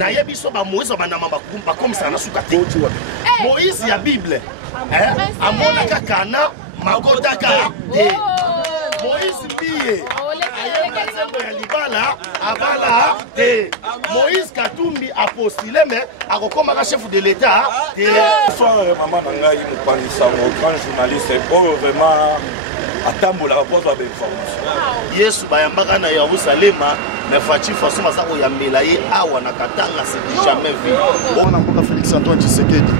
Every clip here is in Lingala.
Naye biso ba Moïse banama ba comme ça na sukate. Moïse ya Bible. Amona kakana makotaka te. Moïse biye. Ya libala abala te. Moïse Katumbi a postulé mais akokoma ka chef de l'état te. Maman nanga yi mpanisa mo grand journaliste vraiment atambola rapport à l'information. Yesu bayambaka na Yerusalema mais Fachi façon masako ya melaye awa na katanga c'est jamais vu. On a mboka Félix Antoine Tshisekedi.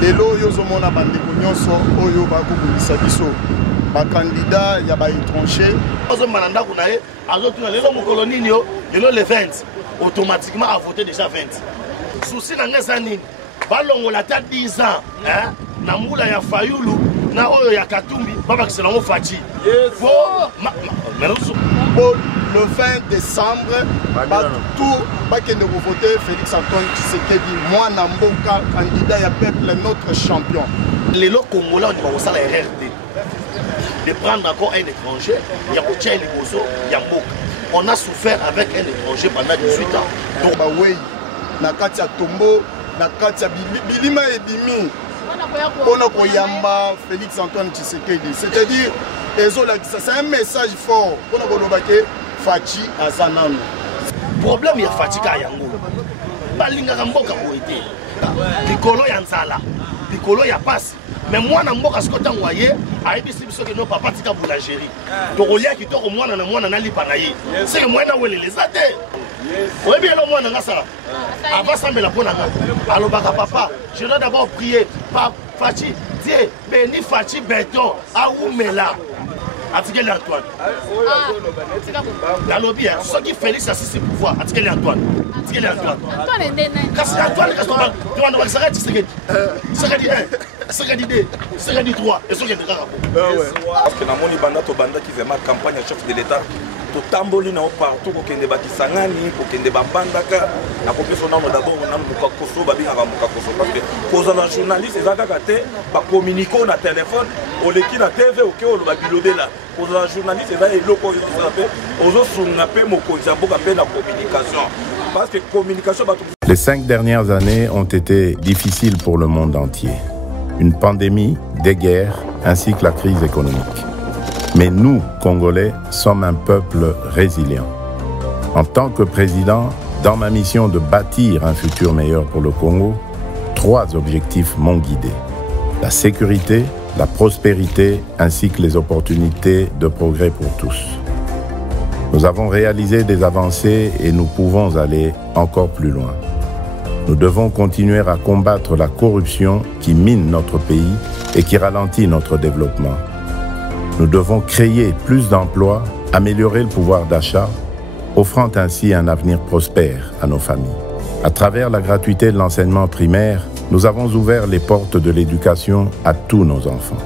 Lelo yozo mona bandeko nyonso oyo bakubulisa biso. Ba candidat ya ba étranger. Ozo mananda kuna ye azotuna lelo mokolo nini yo lelo le 20 automatiquement a voté déjà 20. Souci na ngesa nini balongola ta 10 ans hein na mbula ya Fayulu na oyo ya Katumbi baba kisela mo Fachi. Le 20 décembre, tout bakende voter Félix Antoine Tshisekedi, moi Namboka, candidat ya peuple, notre champion. Les locaux congolais on va la RRD. De prendre encore un étranger, il y a Kocha et Liboso, il y a Mboka. On a souffert avec un étranger pendant 18 ans. Donc, bah oui, Nakatia Tombo, Nakatia Bilima et Bimi, Ponoko Yamba, Félix Antoine Tshisekedi. C'est-à-dire, c'est un message fort. Ponoko Lobake, Fachi Azanano. Problème, il y a Fachi Kayango. Balinga Mboka Boete. Piccolo Yanzala. Piccolo Yapas. Mais moi, je suis en train de voir que nos papas sont en boulangerie. Donc, il y a qui sont en train de voir c'est que moi, je suis les athées. Oui, bien, moi, je suis avant ça, je suis alors, papa, je dois d'abord prier. Fachi, Dieu, béni Fachi Béton, Aoumela. Atikele Antoine. La lobby, ceux qui Félix assiste le pouvoir. Atikele Antoine. Atikele Antoine. Antoine est né. Antoine, Secrétaire 1, Secrétaire 3 et Secrétaire 4. Parce que dans mon Ibanda, tu as qui fait ma campagne chef de l'État. Tu tamboli na partout pour qu'il y ait des Kisangani, pour qu'il y ait des Bambandaka. La population d'abord, on a Mukakoso, Babinga Mukakoso. Parce que pour un journaliste, ils ont communiqué au téléphone, au l'équipe à TV, au Kéo, le Babilodé là. Pour un journaliste, ils ont la communication. Parce que communication. Les 5 dernières années ont été difficiles pour le monde entier. Une pandémie, des guerres, ainsi que la crise économique. Mais nous, Congolais, sommes un peuple résilient. En tant que président, dans ma mission de bâtir un futur meilleur pour le Congo, 3 objectifs m'ont guidé. La sécurité, la prospérité, ainsi que les opportunités de progrès pour tous. Nous avons réalisé des avancées et nous pouvons aller encore plus loin. Nous devons continuer à combattre la corruption qui mine notre pays et qui ralentit notre développement. Nous devons créer plus d'emplois, améliorer le pouvoir d'achat, offrant ainsi un avenir prospère à nos familles. À travers la gratuité de l'enseignement primaire, nous avons ouvert les portes de l'éducation à tous nos enfants.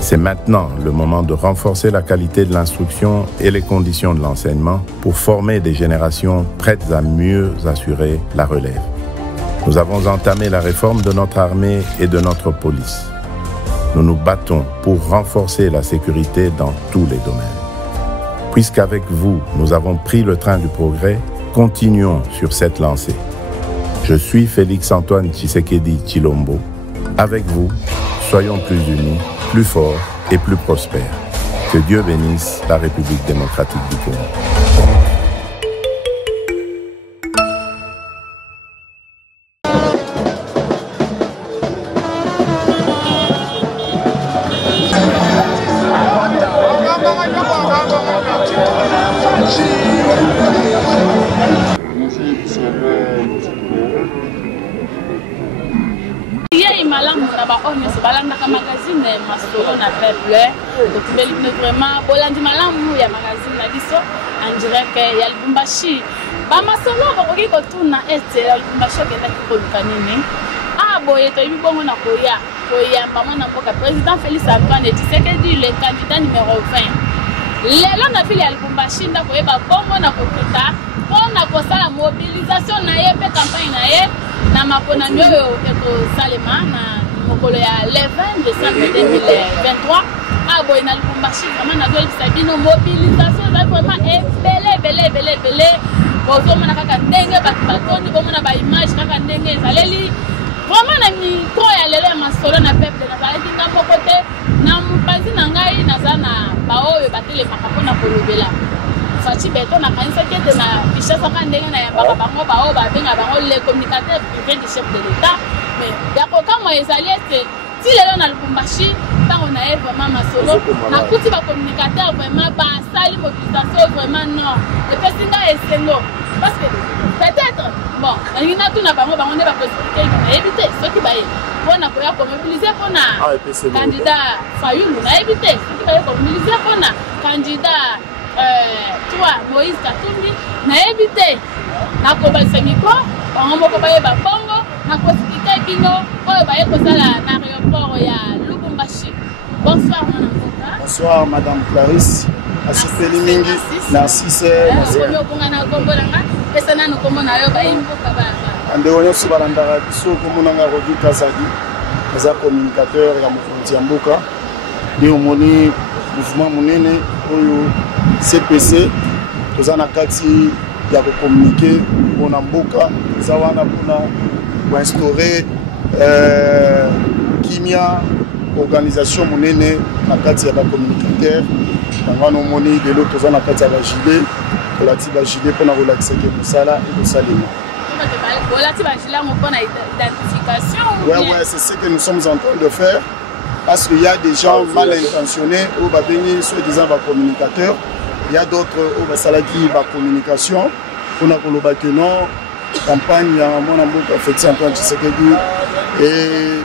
C'est maintenant le moment de renforcer la qualité de l'instruction et les conditions de l'enseignement pour former des générations prêtes à mieux assurer la relève. Nous avons entamé la réforme de notre armée et de notre police. Nous nous battons pour renforcer la sécurité dans tous les domaines. Puisqu'avec vous, nous avons pris le train du progrès, continuons sur cette lancée. Je suis Félix Antoine Tshisekedi Tshilombo. Avec vous, soyons plus unis, plus forts et plus prospères. Que Dieu bénisse la République démocratique du Congo. magazine masolo na peuple donc vraiment bolandi malamu ya magazine na biso en direct ya Lubumbashi ba masolo bakoki kotuna ete ya Lubumbashi okenda koluka nini boye to ibongo na koya mwana mboka président Félix Antoine Tshisekedi le candidat numéro 20 lelo na ville ya Lubumbashi nda koyeba bongo na kokita pona kosala mobilisation na ye pe campagne na ye na mapona mioyo ekosalema na mokolo ya 11 décembre 2023 boye na Lubumbashi vraiment na zoli sabino mobilisation za vraiment ebele bozomona kaka ndenge bato batondi bomona baimage kaka ndenge ezaleli vraiment na micro ya lelo ya masolo na peuple nazalaki nga moko te na mopanzi na ngai naza na baoyo batelemaka mpona kolobela Fachi Beto nakanisaki ete na Kinshasa ndenge na yambaka bango baoyo babenga bango les communicateurs privés du chef de l'État mais yakokamwa ezali ete ti lelo na Lubumbashi ntango na ye vraiment masolo nakuti bacommunicateur vraiment basali mobilisation vraiment non epesi ngai esengo parce que peut-être bon nalingi natuna bango nde baposibilité nayebi te soki baye mpona koya komobilize mpona candidat Fayulu nayebi te soki baye komobilize mpona candidat Moïse Katumbi nayebi te nakobalisa miko bango moko bayeba bongo nakosipike bino oyo baye kozala na aéroport ya Lubumbashi. Bonsoir mwana mboka. Bonsoir madame Clarisse asepeli mingi Narcisse nakomi obonga na kombo nanga pesa nano kombo na yo bayi mboka baba ndeko nyonso balandaka biso kombo nanga Rodi Kazadi aza communicateur ya mokonzi ya mboka nde omoni mouvement monene oyo CPC toza na kati ya kokommunike mpona mboka toza wana mpona koinstaure kimia organisation monene na kati ya bacommunicateur yango wana omoni lelo toza na kati ya bagile tolati bagile mpona kolakisaki mosala ekosalema. Ouais, c'est ce que nous sommes en train de faire parce qu'il y a des gens mal intentionnés ou soi-disant communicateurs. Il y a d'autres au Salaki la communication. On a que non campagne à mon amour Félix Antoine Tshisekedi et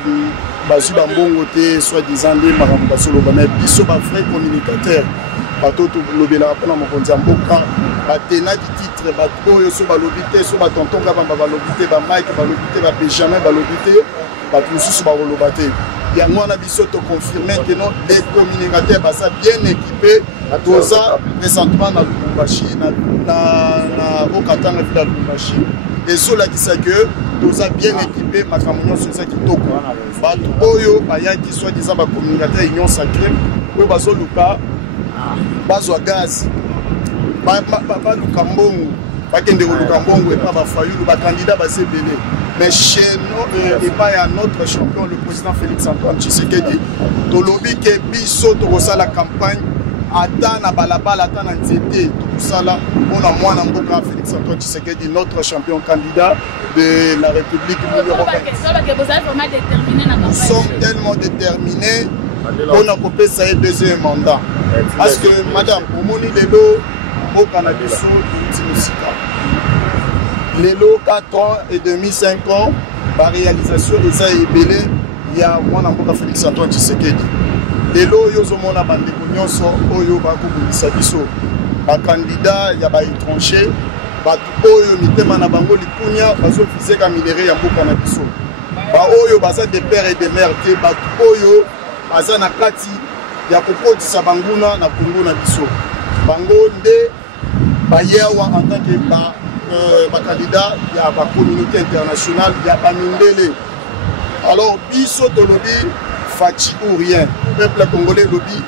Basu Bambongo soi-disant des Marambassolo mais biso ba vrai communicateur bato to lobela pona mo konza mboka batena di titre bato yo so balobité so batonton ga bamba balobité ba Mike balobité ba Benjamin balobité bato mususu ba rolobate yango wana biso to confirmer que non les communicateurs basa bien équipés toza présentement na Lubumbashi na Okatanga ville de Lubumbashi et cela qui sait que toza bien équipés makamunyo sur ça kitoko bato oyo bayaki soit disant ba communicateurs union sacrée oyo bazo luka bazwa gaz baluka mbongo bakende koluka mbongo epa bafayulu bacandidat basebele mais chez nous et pas à notre champion le président Félix Antoine Tshisekedi tolobi ke biso tokosala campagne ata na balabala ata na nzete tokosala mpona mwana mboka Félix Antoine Tshisekedi notre champion candidat de la République européenne. Nous sommes tellement déterminés on a coupé ça et deuxième mandat parce que madame omoni lelo au cannabis lelo 4 ans et demi 5 ans par réalisation et ça est belé il y a mon amboka Félix Antoine Tshisekedi lelo yozo mona bandeko nyonso oyo bakubulisa biso ba candidat ya ba étranger ba oyo mitema na bango likunya bazo fizeka minéraux ya mboka na biso ba oyo baza de père et de mère te ba oyo aza na kati ya kokotisa banguna na kungu na biso bango nde bayewa en tant que candidat ya ba communauté internationale ya bamindele alors biso tolobi fachi ou rien peuple congolais lobi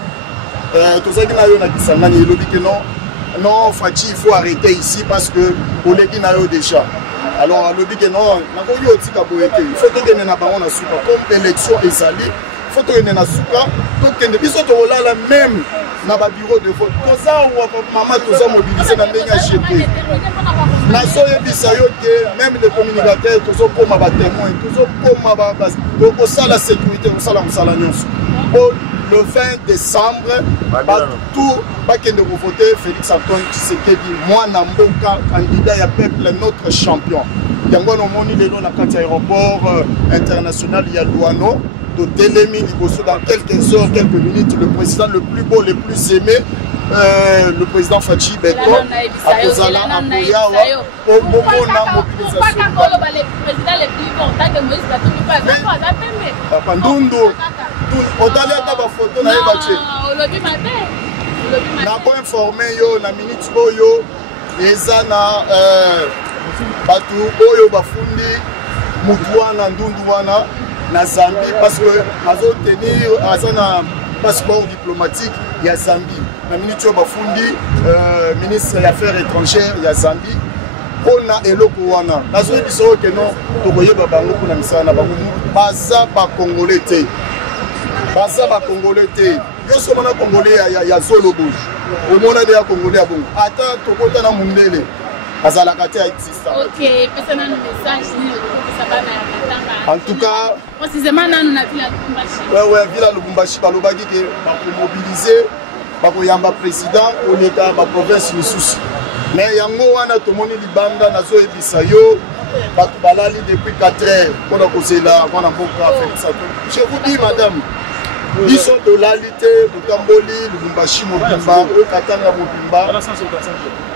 tozaki na yo na kisangani lobi que non fachi il faut arrêter ici parce que oleki na yo déjà alors lobi que non na ko yo tika boyete il faut que na bango na suka comme élection ezali faut que na suka tokende biso tolala même na ba bureau de vote toza wa mama toza mobiliser na ndenge acheter na soye bisayo que même les communicateurs tozo koma ba témoin tozo koma ba ko sala sécurité ko sala musala nyonso le 20 décembre tout bakende ko voter Félix Antoine Tshisekedi mwana mboka candidat ya peuple notre champion yango no moni lelo na kati aéroport international ya Douano de Télémi Liboso dans quelques heures, quelques minutes, le président le plus beau, le plus aimé, le président Fachi Beto, à Kozala, à Boyawa, au moment de la mobilisation. Papa Ndundo, on a l'air photo na pour informer yo na minute boyo, eza na batu oyo bafundi mutuana ndunduana na Zambie parce que azo tenir un passeport diplomatique il y a Zambie na minute bafundi ministre des affaires étrangères il y a Zambie mpona eloko wana nazoyi biso ke non tokoyeba bango mpona misala na bango baza bakongole te baza bakongole te nyonso omona congolais ya zolo boji omona de ya congolais ya bongo ata tokota na mundele azalaka te aexista. Ok, pesa nanu message ni okopesa bana ya Katanga. En tout cas, précisément nanu na ville ya Lubumbashi. Ouais, ville ya Lubumbashi balobaki ke bakomobilize bakoyamba président koleka baprovince misusu. Mais yango wana tomoni libanda nazoyebisa yo bato balali depuis 4 heures mpona kozela mwana mboka Félix Antoine. Je vous dis madame, biso tolali te totamboli Lubumbashi mobimba oyo Katanga mobimba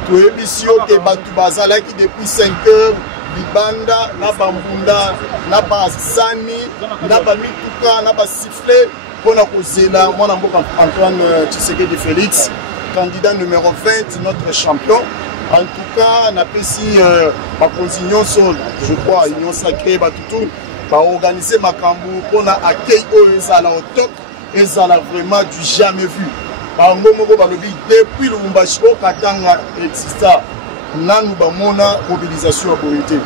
toyebisi yo ke bato bazalaki depuis 5 heures libanda na bambunda na basani na bamituka na basifle mpona kozela mwana mboka Antoine Tshisekedi Félix, candidat numéro 20, notre champion. En tout cas, napesi bakonzi nyonso, je crois, union sacrée batutu baorganiser makambo mpona accueil oyo ezala au top, ezala vraiment du jamais vu. Bango moko balobi depuis Lubumbashi o Katanga exista nanu bamona mobilisation ya boye te.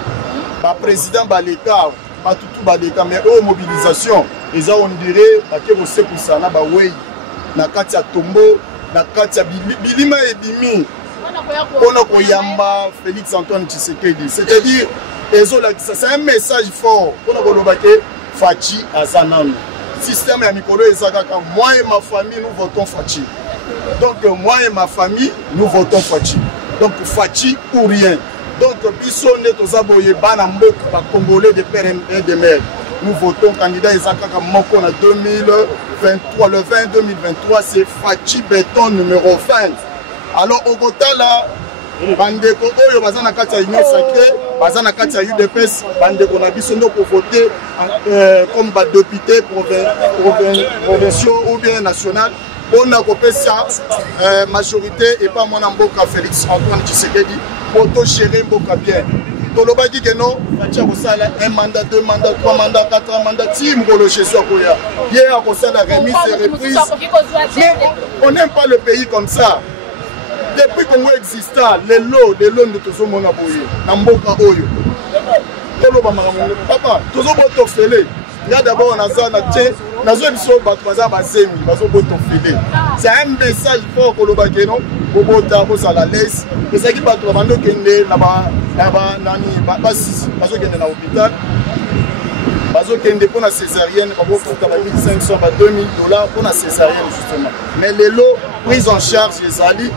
Baprésident baleka batutu baleka mais oyo mobilisation eza on dirait bake kosekusa na bawei na kati ya tombo na kati ya bilima ebimi mpona koyamba Félix Antoine Tshisekedi. C'est-à-dire c'est un message fort mpona koloba ke Fachi aza nanu. Système ya mikolo eza kaka moi et ma famille nous votons Fachi. Donc moi et ma famille nous votons Fachi. Donc Fachi ou rien. Donc biso ne toza boye bana mboka ba congolais de père et de mère. Nous votons candidat Ezakaka Moko en 2023, le 20 2023, c'est Fachi Béton numéro 20. Alors au Kotala, bandeko oyo baza na kati ya union sacrée, baza na kati ya UDPS, bandeko na biso ndo pour voter comme ba député provinciaux ou bien national. On a kopesa majorité et pas mwana mboka Félix Antoine Tshisekedi pour to gérer mboka bien. Tolobaki que non, Fatia kosala un mandat, 2 mandats, 3 mandats, 4 mandats, team golo chez Sokoya. Hier à kosala remise et reprise. Mais on n'aime pas le pays comme ça. Depuis Congo exista, les lots de tous mona boye, na mboka oyo. Toloba makambo papa, tozo boto fele. Il y a d'abord na za na tché, na zo biso bato baza bazemi, bazo boto fele. C'est un message fort koloba que non, bobota bosala laisse. Mais ça qui bato bando kende na ba nani basisi, bazo kende na hôpital. Bazo kende pour la césarienne, babo futa ba 1500 ba $2000 pour la césarienne justement. Mais les lots pris en charge les ali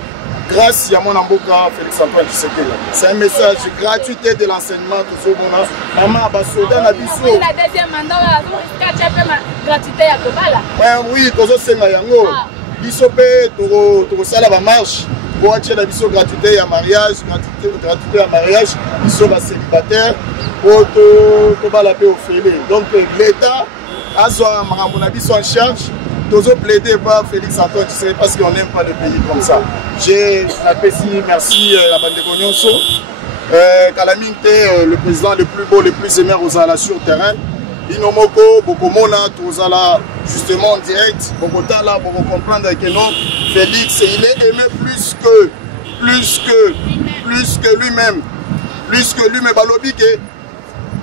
grâce à mon amboka Félix Antoine Tshisekedi. C'est un message gratuité de l'enseignement tout ça. Maman basoda na biso. Oui, la deuxième mandat gratuité ya kobala. Oui, tozo senga yango. Biso pe to sala ba marche. Pour acheter la biso gratuité ya mariage, gratuité ya mariage, biso ba célibataire pour to bala pe ofele. Donc l'État a son makambo na biso en charge. Toujours plaidé par Félix Antoine Tshisekedi parce qu'on n'aime pas le pays comme ça. J'ai apprécié, merci la bande de Gognonso. Kalaminte, le président le plus beau, le plus aimé aux ala sur terrain. Inomoko, Bokomona, Tozala, justement en direct. Bogotala, pour comprendre que non, Félix, il est aimé plus que lui-même. Plus que lui-même, Balobi, que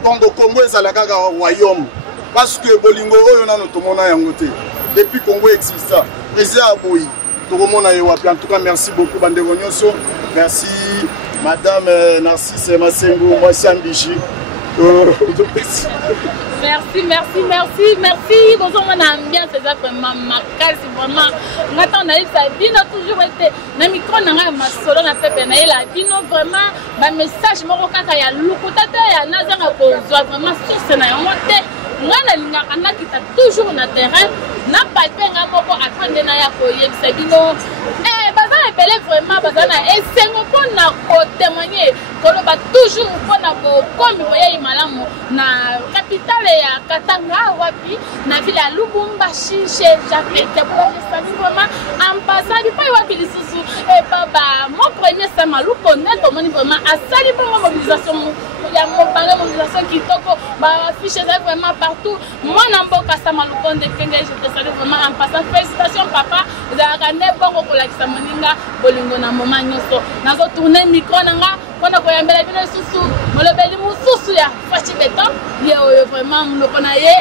Congo est à la gaga royaume. Parce que Bolingo, on a notre monde à côté. Depuis Congo existe, président Aboui, tout le monde a eu. En tout cas, merci beaucoup, Bandego Nyonso. Merci, Madame Narcisse Massengo, moi, Sambichi. Merci. Bonjour, mon ambiance, c'est vraiment ma case, vraiment. Maintenant, on a eu ça, Bino toujours été. Na micro, on a ma solo, on a pepe, na la Bino vraiment. Ma message, mon rocata, ya lukutata, ya nazanga, vraiment source na yomote. Ngana lingaka kita toujours na terrain na palpenga moko atande na ya koyebisa bino baza epele vraiment baza na esengo mpona kotémoigner koloba toujours mpona kokomi boye malamu na capitale ya Katanga wapi na ville ya Lubumbashi chez Jacques Etienne vraiment ambassade pa wapi lisusu baba mon premier Samalu connaître moni vraiment asali pour mobilisation ya mobanga mobilisation kitoko ba affiche vraiment partout moi namboka Samalu Konde Kenge je te salue vraiment en passant félicitations papa za kane bongo ko la kisamo ninga bolingo na moma nyonso nazo tourner micro nanga pona koyambela bino susu molobeli mususu ya Fachi Beton ye oyo vraiment moloko na ye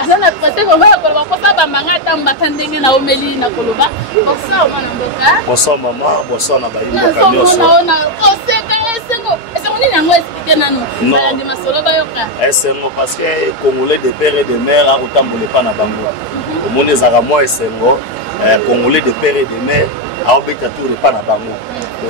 asana prêter ko va ko sa ba manga tamba tandenge na omeli na koloba bosa o mana mboka bosa mama bosa na bayi mboka nyonso na oseka esengo nini yango expliquer nanu balandi masolo bayoka esengo parce que congolais de père et de mère a otambola pa na bango omoni ezaka mwa esengo congolais de père et de mère aobeta tour epa na bango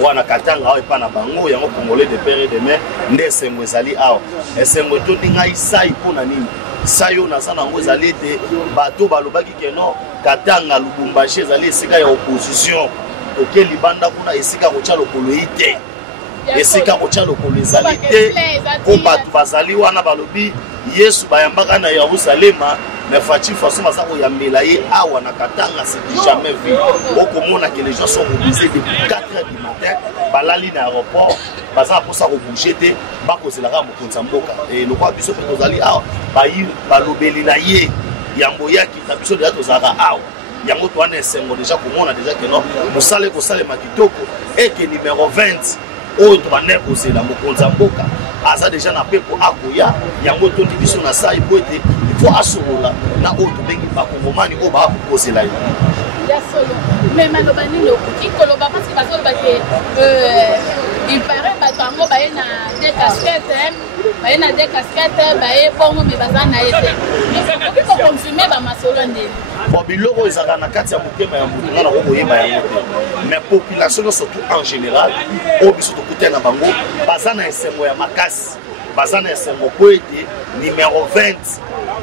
wana katanga awa epa na bango yango congolais de père et de mère nde esengo ezali awa esengo etondi ngai sai mpona nini sai oyo naza nango ezali ete bato balobaki keno katanga lubumbashi ezali esika ya opposition oke libanda kuna esika kotya lokolo yi te esika kotya lokolo ezali te po bato bazali wana balobi yesu bayambaka na yerusalema mais Fachi façon baza koyambela ye awa na katanga c'est jamais vu okomona que les gens sont mobilisés depuis 4 heures du matin balali na aéroport baza posa kobouger te bakozelaka mokonzi ya mboka lokwa biso mpe tozali awa bayi balobeli na ye yango yaki na biso deja tozalaka awa yango towana esengo deja komona deja keno mosala ekosalema kitoko eke numéro 20 oyo tobandeki kozela mokonzi ya mboka aza deja na mpepo akoya yango tondi biso na sai po ete ifo asolola na oyo tobengi bakongomani oyo bakozela ye ya solo mais maloba nini okoki koloba parce que bazoloba ke il paraît bato yango baye na des casquettes baye bongo me baza na ye te okoki koconfirme bamasolo ndeni bon biloko ezalaka na kati ya motema ya motu nga na kokoyeba yango te mais population surtout en général oyo biso tokutana na bango baza na esengo ya makasi baza na esengo po ete numéro 20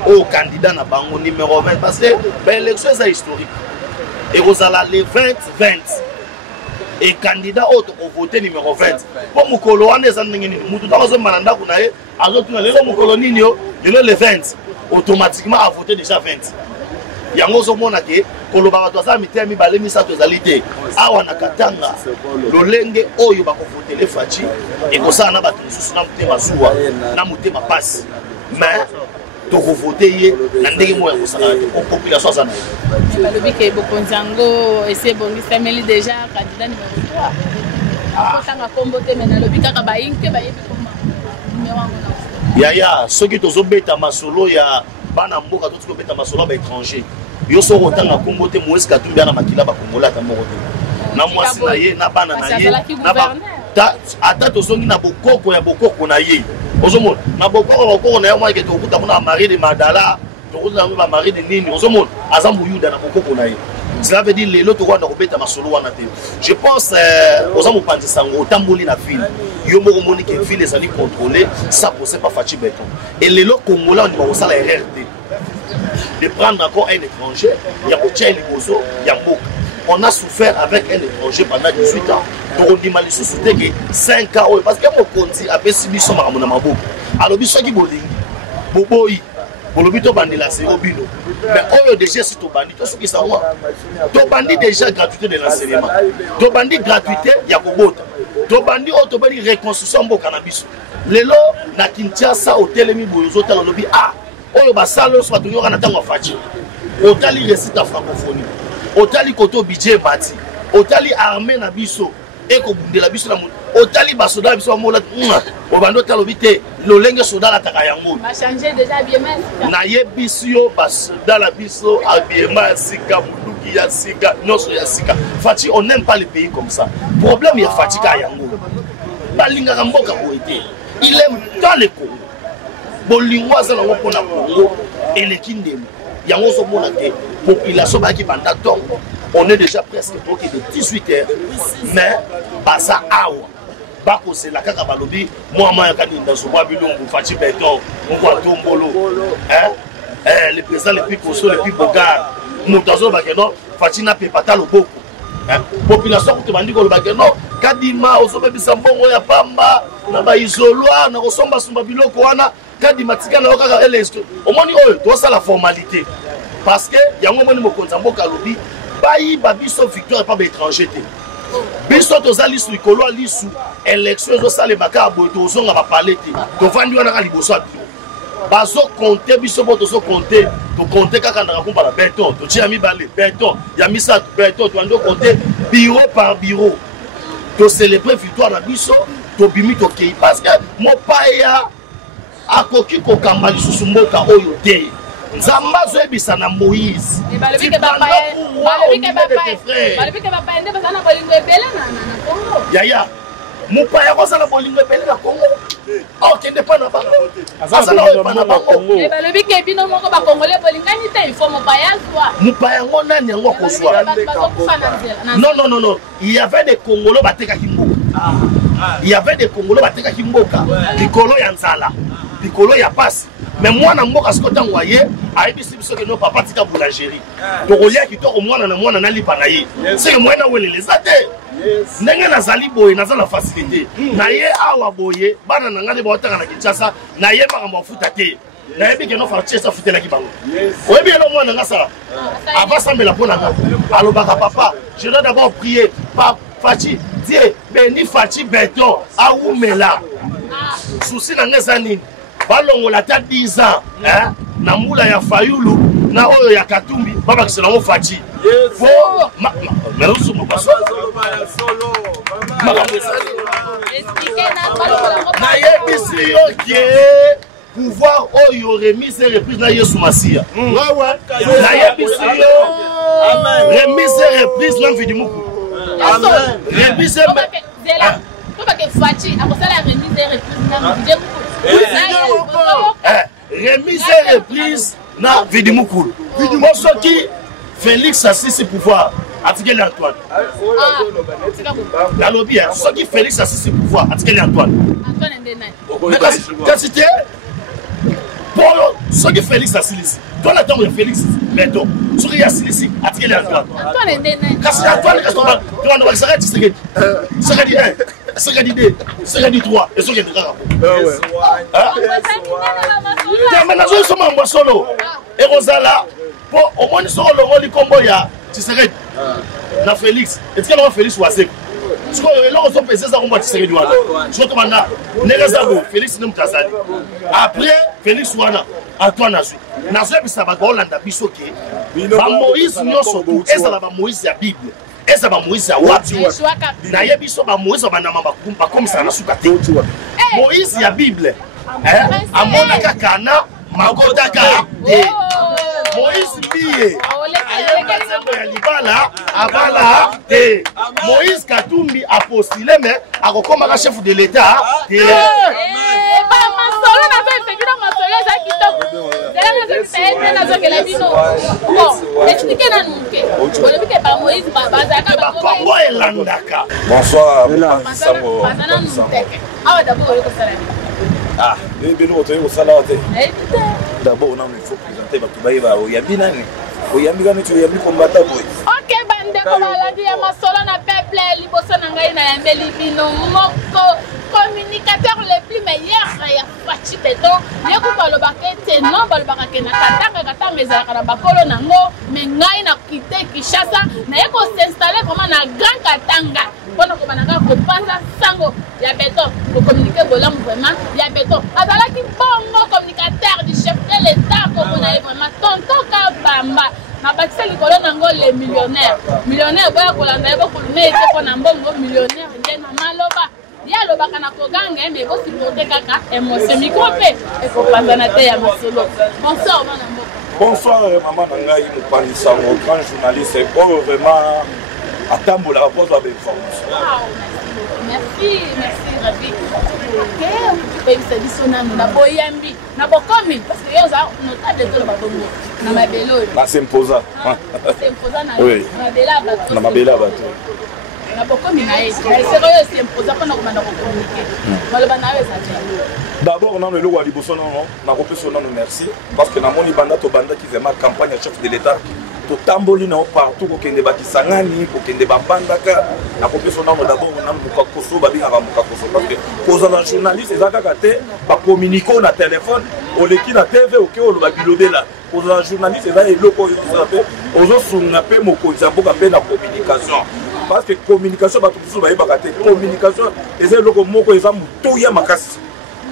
oyo candidat na bango numéro 20 parce que baélection eza historique ekozala le 20-20 et candidat oyo tokovote numéro 20 po mokolo wana eza ndenge nini motu ntango azomema na ndako na ye azotuna lelo mokolo nini yo lelo le 20 automatiquement avote déjà 20 yango ozomona ke koloba bato aza mitema mibale misato ezali te awa na katanga lolenge oyo bakofotele Fachi ekosala na bato mosusu na motema zuwa na motema pasi mais tokovote ye na ndenge moya kosala te population aza na ye balobi ke bokonzi yango esi ebongisameli déjà candidat numéro 3 akotanga kombo te me nalobi kaka bayingi te bayebi koma numéro yango na yaya soki tozobeta masolo ya bana mboka to tokobeta masolo ya baétranger yo soko otanga kombo te Moïse Katumbi ana makila bakongola ata moko te na mwasi na ye na bana na ye ata tozongi na bokoko ya bokoko na ye ozomona na bokoko na ye mwa ke tokuta kuna Marie de Madala tokuta na Marie de nini ozomona aza mbuyuda na bokoko na ye cela veut dire lelo tokwanda kobeta masolo wana te je pense oza mopanzi sango otamboli na ville yo moko moni ke ville ezali contrôlée ça possède pas Fachi Beton et lelo Congolais on va kosala erreur te de prendre encore un étranger ya kotia liboso ya mboka on a souffert avec un étranger pendant 18 ans tokondima lisusu te ke 5 ans parce que mokonzi apesi biso makambo na maboko alobi soki bolingi boboyi bolobi tobandela sero bino mais oyo déjà si tobandi tosukisa mwa tobandi déjà gratuité de l'enseignement tobandi gratuité ya kobota tobandi oyo tobandi reconstruction mboka na biso lelo na Kinshasa otelemi boyo ozotala olobi oyo basala oyo batonyoka na ntango ya Fachi otali récite ya francophonie otali koto budget bati otali armée na biso ekobundela biso na moto otali basoda na biso bamola obandi otalobi te lolenge soda alataka yango na ye biso yo basoda na biso abiema ya sika moduki ya sika nyonso ya sika Fachi on n'aime pas le pays comme ça problème ya Fachi ka yango balingaka mboka boye te il aime tant le Congo bolingo aza nango mpona Congo eleki ndemo yango ozomona te population bayaki banda ntongo on est déjà presque proche de 18 heures mais baza awa bakozela kaka balobi mwa ya kaninda sobwa bilungu Fachi Beton moko atombolo le président le plus costaud le plus bogard moto azolobake no Fachi napepata loboko population kutu bandi kolobake no kadima ozobebisa mbongo ya pamba na baizolwa na kosombasomba biloko wana kadima tika na yo kaka elesto omoni oyo tosala formalité parce que yango omoni mokonzi ya mboka alobi bayiba biso victoire epa baétranger te biso toza lisu likolo ya lisu élection ezosalema kaka boye tozonga bapale te tovandi wana kaka liboso ya bino bazokonte biso mpo tozokonte tokonte kaka ndaka kumbala beton totia mibale beton ya misato beton toandi okonte bureau par bureau to célébrer victoire na biso to bimi to kei parce que mopaya akoki kokamba lisusu mboka oyo te nzambe azoyebisa na Moïse yaya mopaya kozala bolingo ebele na Congo okende mpa na bango azala oyo mpa na bango mopaya yango nani yango akozwa non il y avait des Congolais batekaki mboka il y avait des Congolais batekaki mboka likolo ya nzala likolo ya pasi mais mwana mboka siko ntango aye ayebisi biso ke no papa tika boulangerie tokolia kitoko mwana na mwana nalipa na ye seke mwana welele eza te ndenge nazali boye naza na facilité na ye awa boye bana na ngai baotanga na Kinshasa na ye makambo afuta te nayebi ke no Frances afutelaki bango oyebi elo mwana nga sala avasambela mpo na nga alobaka papa je dois d'abord prier Fachi Dieu béni Fachi Beton awumela souci na nga eza nini balongola ta 10 ans na mbula ya Fayulu na oyo ya Katumbi babakisela ngo Fachi po merusu mopaso na yebisi yo ke pouvoir oyo remise et reprise na Yesu Masia na yebisi yo remise et reprise na Vidimuku remise remise et reprise na Vidimukulu mosoki Félix Assisi pouvoir atikeli Antoine nalobi soki Félix Assisi pouvoir atikeli Antoine kasi te polo soki Félix Assisi toi la tombe de Félix Beton soki ya Assisi atikeli Antoine kasi Antoine kasi to ba saka Tshisekedi Tshisekedi 1 Tshisekedi 2 Tshisekedi 3 et soki ndika mais nazo soma mbosolo et rozala po au moins soko longo likombo ya Tshisekedi na Félix etikela wa Félix waseko siko eloko zo pesa za komba Tshisekedi wana soto banda negazabo Félix ne mutazali après Félix wana Antoine azu nazo bisa ba Holanda biso ke ba Moïse nyoso tu ezala ba Moïse ya Bible eza ba Moïse ya watu na yebiso ba Moïse ba na mamba kumba comme ça na suka te Moïse ya Bible amona kakana makodaka Moïse biye ya libala abala te Moïse Katumbi apostile mais akokoma chef de l'état te bonsoir ah, d'abord on a il faut présenter Batubaïba Oyambi nani Oyambi quand tu Oyambi combattant boy. OK bande ko balandi ya masolo na peuple liboso na ngai na yambeli bino moko communicateur le plus meilleur ya Fachi Beton yeko balobaka te non balobaka ke na katanga ezalaka na bakolo nango mais ngai na kite Kinshasa na yeko s'installer vraiment na Grand Katanga mpona kobanaka kopasa sango ya Beton ko communiquer bolamu vraiment ya Beton azalaki bongo communicateur du chef de l'état ko bona vraiment tonton Kabamba na batisa likolo nango les millionnaires boya kolanda yebo kolune ete mpona mbongo millionnaire nde na maloba ya lobaka na koganga mais bo supporter kaka émotion micro pe ekopanzana te ya masolo bonsoir bana mboka bonsoir maman na ngai mopani sango grand journaliste oyo vraiment atambola rapport à l'information. Merci Ravi. Ok, c'est dissonant na boyambi na bokomi parce que yoza notable de la bongo na mabelo. Na s'imposa. S'imposa na oui. Mabela bato. Na mabela bato. Na bokomi na ye. C'est quoi s'imposa pour na communiquer. Maloba na wesa te. D'abord on a le logo à liboso non na kopesa non merci parce que na moni banda to banda qui vraiment campagne chef de l'état totamboli na partout kokende bakisangani kokende babandaka na kopesa non d'abord on a mukakoso babingaka mukakoso parce que kozana journaliste ezaka te ba communiquer na téléphone oleki na TV oke oloba bilobela kozana journaliste ezaka eloko oyo te ozo sunga pe mokonzi mboka pe na communication parce que communication bato biso bayebaka te communication ezaka eloko moko eza mutoya makasi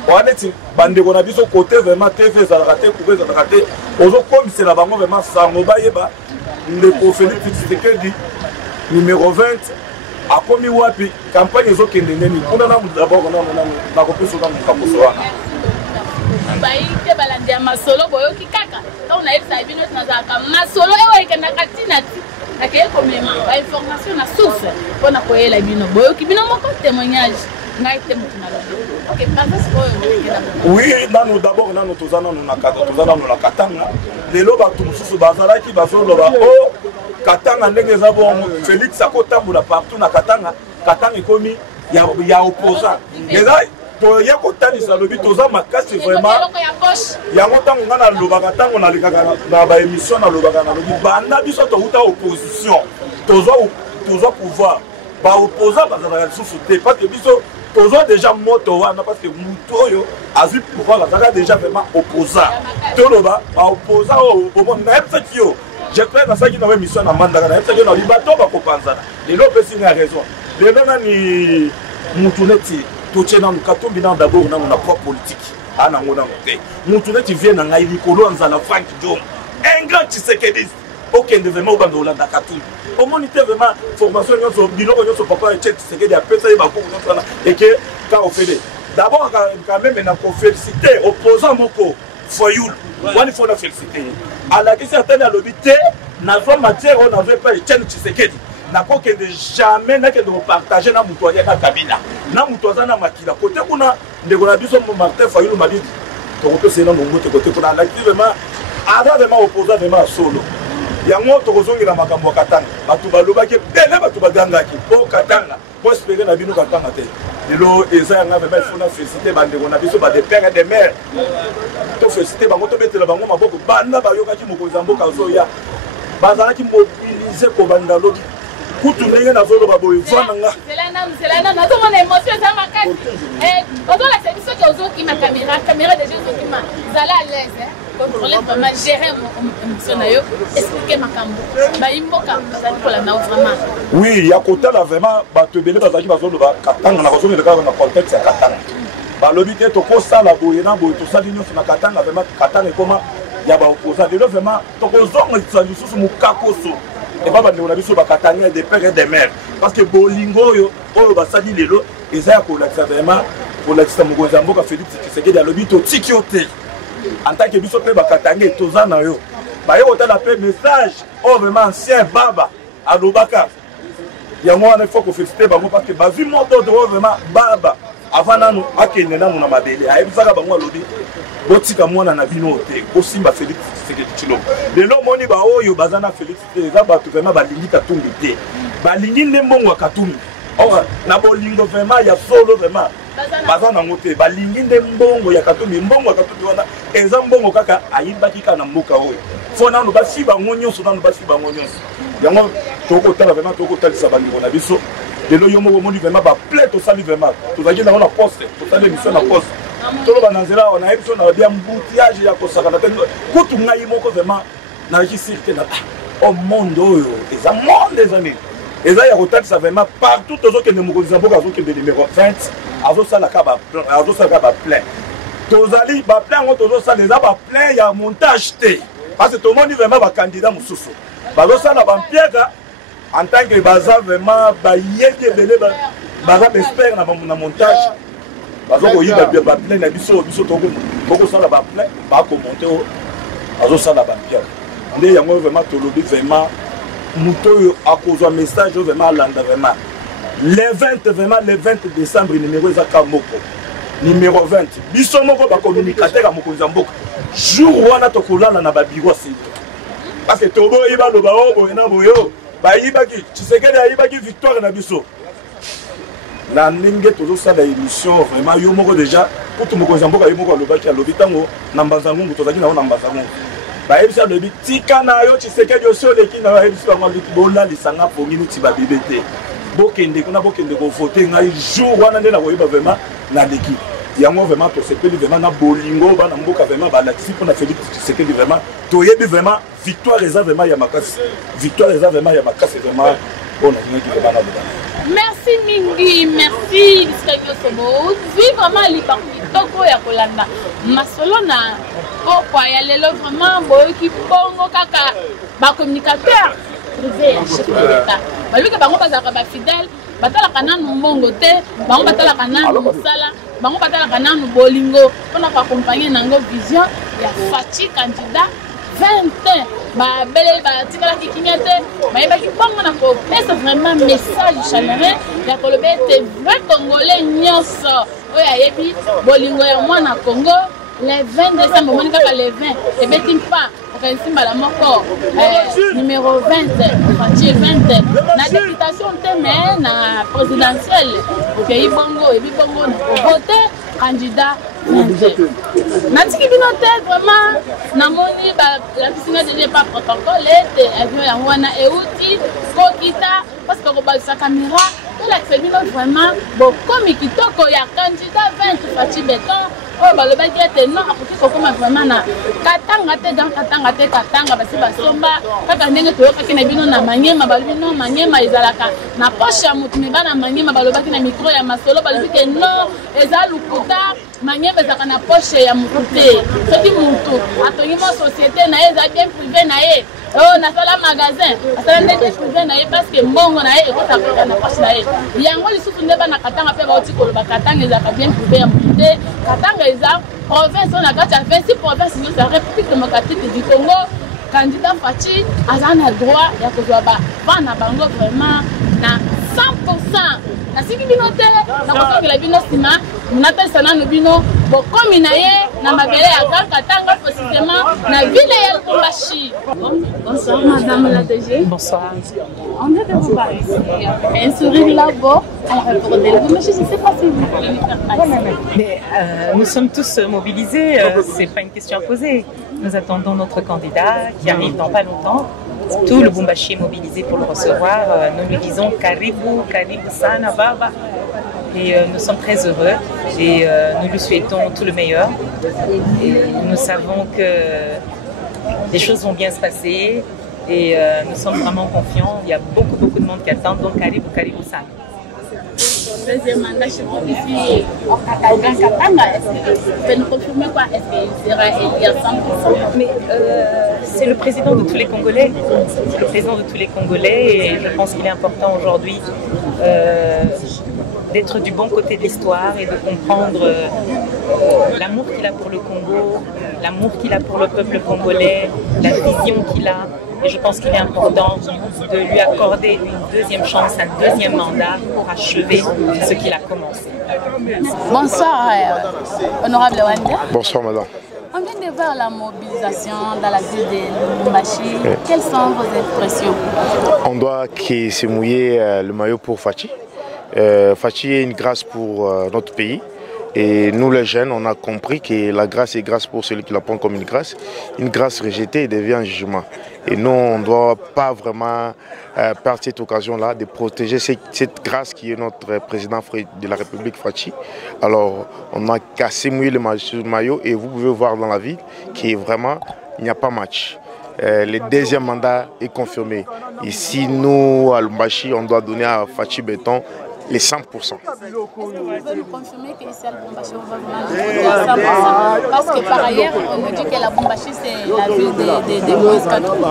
Waneti bandeko na biso côté vraiment TV ezalaka te couper ezalaka te ozo komisela bango vraiment sango bayeba ndeko Félix Tshisekedi numéro 20 akomi wapi campagne ezokende nini kuna na d'abord na kopesa na mukaposo wana baite balandi ya masolo boyoki kaka donc nayebisa bino nazalaka masolo ewe ekendaka tina ti nakeye complément bainformation na source mpona koyela bino boyoki bino moko témoignage ngai te motu nalobi ok pasa sikoyo oui nanu d'abord nanu toza nanu na katanga lelo bato mosusu bazalaki bazoloba o katanga ndenge eza bongo Félix akotambola partout na katanga ekomi ya opposant eza toye kotanisa lobi toza makasi vraiment yango ntango nga nalobaka ntango nalekaka na baémission nalobaka nalobi banda biso touta opposition tozwa pouvoir baopposant bazalaka lisusu te parce que biso tozwa déjà moto wana parce que mutu oyo azwi pouvoir azalaka déjà vraiment opposant toloba baopposant oyo omoni nayebisaki yo j'espère nasalaki na émission na mandaka nayebisaki yo nalobi bato bakopanzana lelo opesi nga raison lelo nani mutu neti totie nanu katumbi nanu d'abord nanu na poids politique anango nanu te mutu neti vie na ngai likolo ya nzala Frank Diom un grand tshisekediste okende vraiment obanda olanda katumbi omoni te vraiment formation nyonso biloko nyonso papa etie Tshisekedi apesa ye bakuku nyonso wana eke ka ofede d'abord quand même na kofélicité opposant moko foyul wani fo na félicité alakisi atani alobi te nazwa matière oyo nazwa epai etienne Tshisekedi nakokende jamais nakende kopartage na moto alia na kabila na moto aza na makila kote kuna ndeko na biso Martin Fayulu mabidi tokopesena mongo te kote kuna alakisi vraiment aza vraiment opposant vraiment solo yango tokozongela makambo ya katanga bato balobaki ebele bato bagangaki po katanga po espere na bino katanga te lelo eza yanga vraiment ifona félicité bandeko na biso bade père et de mère to félicité bango tobetela bango maboko banda bayokaki mokonzi ya mboka azoya bazalaki mobilize kobanda lobi kutu ndenge nazoloba boye vananga zelana nazomona émotion eza makasi ozolakisa biso ke ozokima caméra déjà ozokima zala à l'aise contrôler vraiment gérer émotion na yo expliquer makambo bayimboka bazali kolanda vraiment oui ya kotala vraiment bato ebele bazalaki bazoloba katanga na bazongela kaka na contexte ya katanga balobi te tokosala boye na boye tosali nyonso na katanga vraiment katanga ekoma ya baopposant lelo vraiment tokozongisa lisusu mokakoso et pas bandeko na biso bakatanga des pères et des mères parce que bolingo oyo basali lelo eza ya kolakisa vraiment kolakisa mokonzi ya mboka Félix Tshisekedi alobi totiki yo te en tant que biso mpe bakatanga toza na yo baye kotala mpe message oyo vraiment ancien baba alobaka yango wana ifo kofélicité bango parce que bazwi moto oyo vraiment baba avant nanu akende nanu na mabele ayebisaka bango alobi botika mwana na bino te bosimba Félix Tshisekedi Tshilombo lelo moni baoyo baza na Félix eza bato vraiment balingi katumbi te balingi nde mbongo ya katumbi or na bolingo vraiment ya solo vraiment baza nango te balingi nde mbongo ya katumbi mbongo ya katumbi wana eza mbongo kaka ayibaki kaka na mboka oyo fo nanu basi bango nyonso yango tokotala vraiment tokotalisa bandeko na biso lelo yo moko moni vraiment baple tosali vraiment tozalaki nango na poste tosali émission na poste toloba na nzela awa nayebi so na bia mbutiage ya kosakana te kutu ngai moko vraiment nayaki sirte na o monde oyo eza monde ezami eza ya kotalisa vraiment partout tozokende mokonzi ya mboka azokende numéro 20 azosalaka baplein tozali baplein yango tozosala eza baplein ya montage te parce que tomoni vraiment bacandidat mosusu bazosala bampieka en tant que baza vraiment bayebi ebele baza baespere na montage bazokoyiba baplein na biso tokosala baplein bakomonte oyo azosala bampieka nde yango vraiment tolobi vraiment moto oyo akozwa message oyo vraiment alanda vraiment le 20 décembre numéro ezaka moko numéro 20 biso moko bacommunicateur ya mokonzi ya mboka jour wana tokolala na babiro site parce que toboyi baloba o boye na boye o bayibaki Tshisekedi ayibaki victoire na biso na ndenge tozosala émission vraiment yo moko déjà kutu mokonzi ya mboka yo moko alobaki alobi ntango na Mbazangungu tozalaki nango na Mbazangungu bayebisi alobi tika na yo Tshisekedi osi oleki na yo ayebisi bango alobi bolalisanga pongi neti babibe te bokende kuna bokende kovote ngai jour wana nde nakoyeba vraiment naleki yango vraiment tosepeli vraiment na bolingo bana mboka vraiment balakisi mpona Félix Tshisekedi vraiment toyebi vraiment victoire eza vraiment ya makasi vraiment mpona zinaki vraiment na lobana. Merci mingi, merci Liskanyo Sobo. Oui, vraiment libaku kitoko ya kolanda masolo na pokwa ya lelo vraiment boyoki bongo kaka ba communicateur privé ya chef de l'état balobi ke bango bazalaka bafidèle batalaka nanu mbongo te bango batalaka nanu mosala bango batalaka nanu bolingo mpona koakompagne nango vision ya Faci candidat 20 babeleli batikalaki kimia te bayebaki bongo na kopesa vraiment message chaleureux ya koloba ete vrai congolais nyonso oyo ayebi bolingo ya mwana Congo le 20 décembre omoni kaka le 20 ebeti mpa okanisi mbala moko numéro 20 Faci 20 na députation te me na présidentielle okeyi bongo ebi bongo na kovote candidat natiki bino te vraiment namoni balakisinga deja pa protocole ete avion yango wana euti kokita parce que kobalisa caméra tolakisa bino vraiment bokomi kitoko ya candidat 20 Faci Beton oyo balobaki ete non akoki kokoma vraiment na katanga te dans katanga te katanga basi basomba kaka ndenge toyokaki na bino na Manyema balobi non Manyema ezalaka na poche ya motu meba na Manyema balobaki na micro ya masolo balobi ke non eza lukuta Manyema ezalaka na poche ya motu te soki motu atongi mo société na ye eza bien privé na ye oyo nasala magasin asala nde bien privé na ye parce que mbongo na ye ekotaka na poche na ye yango lisusu nde bana katanga mpe bauti koloba katanga ezalaka bien privé ya motu te katanga eza province oyo na kati ya 26 province nyonso ya république démocratique du Congo candidat Faci aza na droit ya kozwa bana bango vraiment na 100%. Nasiki bino te nakosongela bino nsima munapesa nanu bino bokomi na ye na mabele ya Grand Katanga précisément na ville ya Lubumbashi. Bonsoir madame la DG. Bonsoir. On est de vous parler ici. Un sourire là-bas à l'aéroport de Lubumbashi. Je ne sais pas si vous pouvez lui faire passer. Mais nous sommes tous mobilisés, c'est pas une question à poser. Nous attendons notre candidat qui arrive dans pas longtemps. Tout le Lubumbashi est mobilisé pour le recevoir. Nous lui disons Karibu, Karibu Sana Baba. Et nous sommes très heureux et nous lui souhaitons tout le meilleur. Et nous savons que les choses vont bien se passer et nous sommes vraiment confiants. Il y a beaucoup de monde qui attend. Donc Karibu, Karibu Sana. Deuxième mandat chez vous ici au Grand Katanga, est-ce que vous pouvez nous confirmer quoi? Est-ce qu'il sera élu à 100%? Mais c'est le président de tous les Congolais. C'est le président de tous les Congolais et je pense qu'il est important aujourd'hui d'être du bon côté de l'histoire et de comprendre l'amour qu'il a pour le Congo, l'amour qu'il a pour le peuple congolais, la vision qu'il a. Et je pense qu'il est important de lui accorder une deuxième chance, un deuxième mandat pour achever ce qu'il a commencé. Bonsoir, honorable Wanda. Bonsoir, madame. On vient de voir la mobilisation dans la ville de Lubumbashi. Oui. Quelles sont vos impressions? On doit se mouiller le maillot pour Faci. Faci est une grâce pour notre pays. Et nous les jeunes, on a compris que la grâce est grâce pour celui qui la prend comme une grâce. Une grâce rejetée devient un jugement. Et nous, on ne doit pas vraiment perdre cette occasion-là de protéger cette grâce qui est notre président de la République, Faci. Alors, on n'a qu'à se mouiller le maillot et vous pouvez voir dans la ville qu'il vraiment, il n'y a pas match. Le deuxième mandat est confirmé. Ici, nous, à Lubumbashi, on doit donner à Faci Beton les 100%. Est-ce que vous pouvez nous confirmer qu'ici à Lubumbashi, on va vraiment donner 100%? Parce que par ailleurs, on nous dit que la Lubumbashi, c'est la ville des Moïse Katumbi.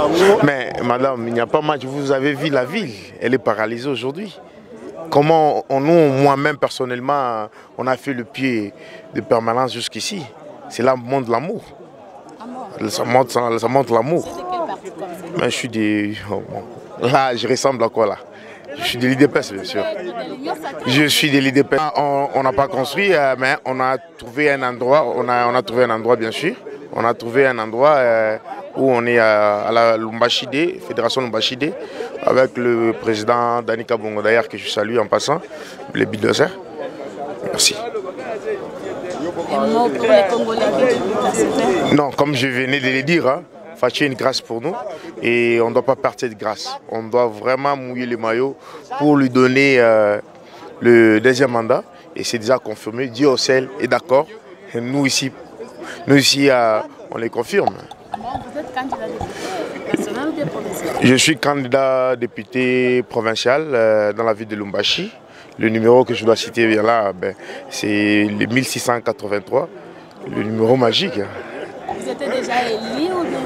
Mais madame, il n'y a pas match. Vous avez vu la ville, elle est paralysée aujourd'hui. Comment nous, moi-même personnellement, on a fait le pied de permanence jusqu'ici. C'est là montre l'amour. Ça montre l'amour. Mais je suis des... Là, je ressemble à quoi là? Je suis de l'IDPS, bien sûr. Je suis de l'IDPS. On n'a pas construit, mais on a trouvé un endroit. On a trouvé un endroit, bien sûr. On a trouvé un endroit où on est à la Lumbashide, Fédération Lumbashide, avec le président Danika Bongo, d'ailleurs, que je salue en passant, le bulldozer. Merci. Non, comme je venais de le dire, hein, Faci est une grâce pour nous et on ne doit pas perdre cette grâce. On doit vraiment mouiller le maillot pour lui donner le deuxième mandat et c'est déjà confirmé. Dieu au ciel est d'accord. Nous ici on les confirme. Vous êtes candidat député national ou bien provincial? Je suis candidat député provincial dans la ville de Lubumbashi. Le numéro que je dois citer bien là, c'est le 1683, le numéro magique. Vous étiez déjà élu ou bien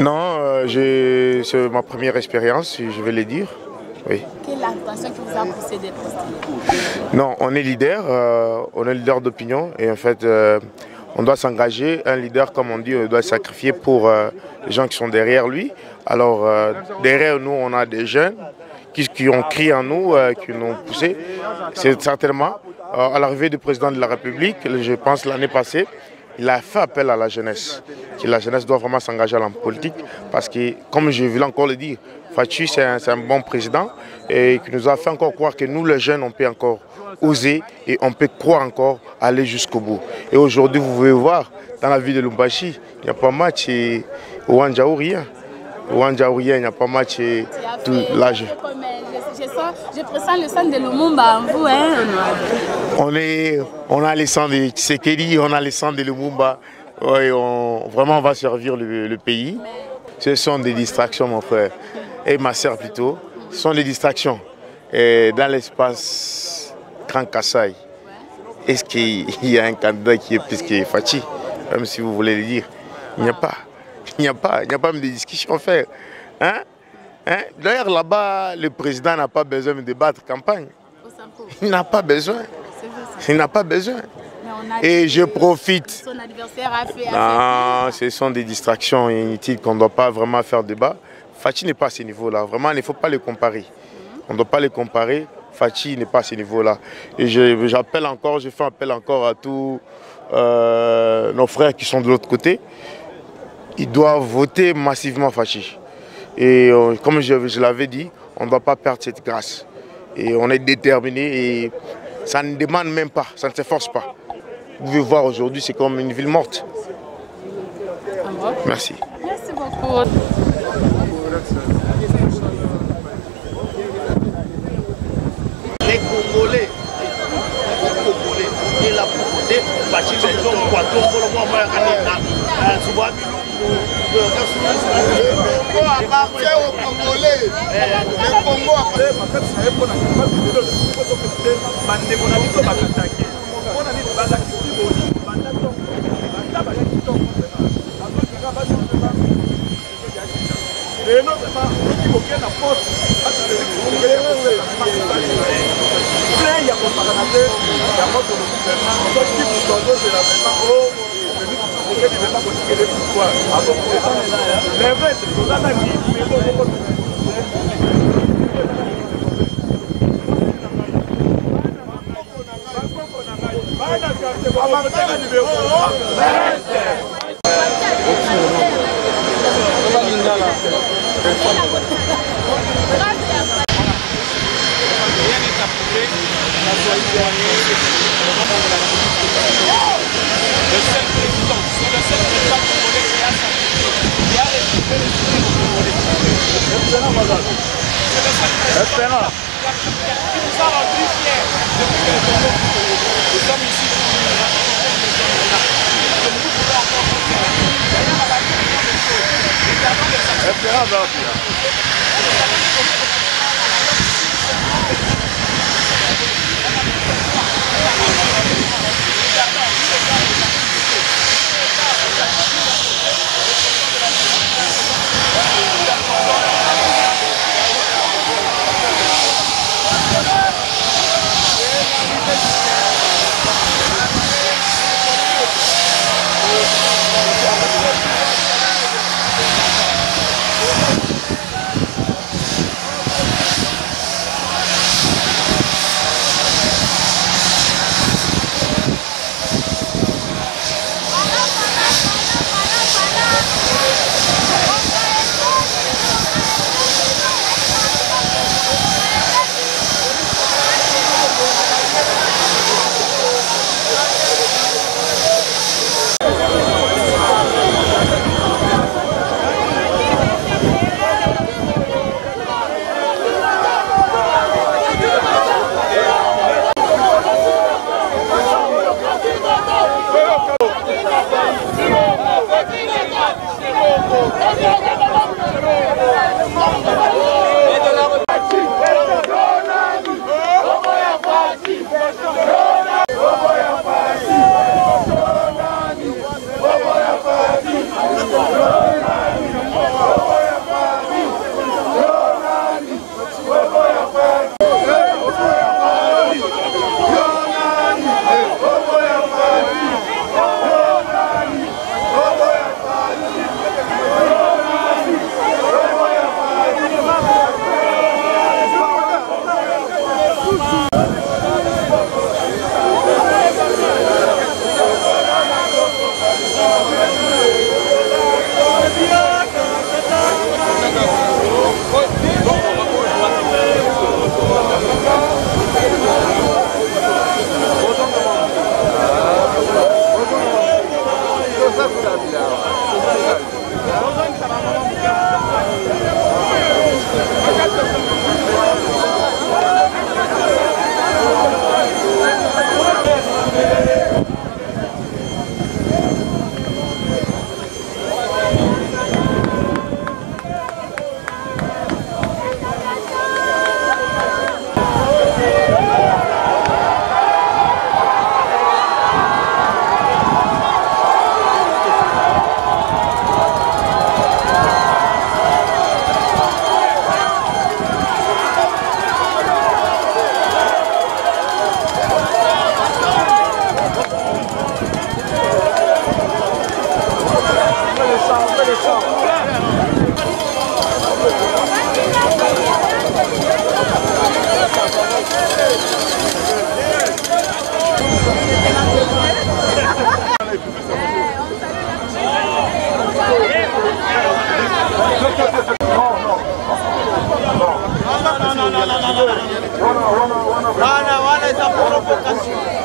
Non, c'est ma première expérience, je vais le dire. Oui. Quelle est l'intention qui vous a poussé d'être postulé? Non, on est leader d'opinion et en fait, on doit s'engager. Un leader, comme on dit, on doit sacrifier pour les gens qui sont derrière lui. Alors, derrière nous, on a des jeunes qui ont crié en nous, qui nous ont poussé. C'est certainement à l'arrivée du président de la République, je pense l'année passée, il a fait appel à la jeunesse. Que la jeunesse doit vraiment s'engager en politique parce que, comme je voulais encore le dire, Fachi, c'est un bon président et qui nous a fait encore croire que nous, les jeunes, on peut encore oser et on peut croire encore aller jusqu'au bout. Et aujourd'hui, vous pouvez voir, dans la ville de Lubumbashi, il n'y a pas match et au Wanjaou, rien. Au Wanjaou, rien, il n'y a pas match et tout l'âge. Je pressens le sang de Lumumba en vous, hein? On a le sang de Tshisekedi, on a le sang de Lumumba. Oui, vraiment, on va servir le pays. Ce sont des distractions, mon frère. Et ma soeur plutôt. Ce sont des distractions. Et dans l'espace Grand Kassai, est-ce qu'il y a un candidat qui est plus que Fachi? Même si vous voulez le dire. Il n'y a pas. Il n'y a pas même de discussion à faire. Hein? D'ailleurs, là-bas, le président n'a pas besoin de débattre campagne. Il n'a pas besoin. Il n'a pas besoin. Et je profite. Son adversaire a fait. Non, ce sont des distractions inutiles qu'on ne doit pas vraiment faire débat. Fachi n'est pas à ce niveau-là. Vraiment, il ne faut pas les comparer. On ne doit pas les comparer. Fachi n'est pas à ce niveau-là. Et j'appelle encore, je fais appel encore à tous nos frères qui sont de l'autre côté. Ils doivent voter massivement Fachi. Et comme je l'avais dit, on ne doit pas perdre cette grâce. Et on est déterminé et ça ne demande même pas, ça ne s'efforce pas. Vous pouvez voir aujourd'hui, c'est comme une ville morte. Merci. Merci beaucoup. Les Congolais, et la pauvreté, Le Congo appartient aux Congolais. Le Congo appartient Wana esa provocación.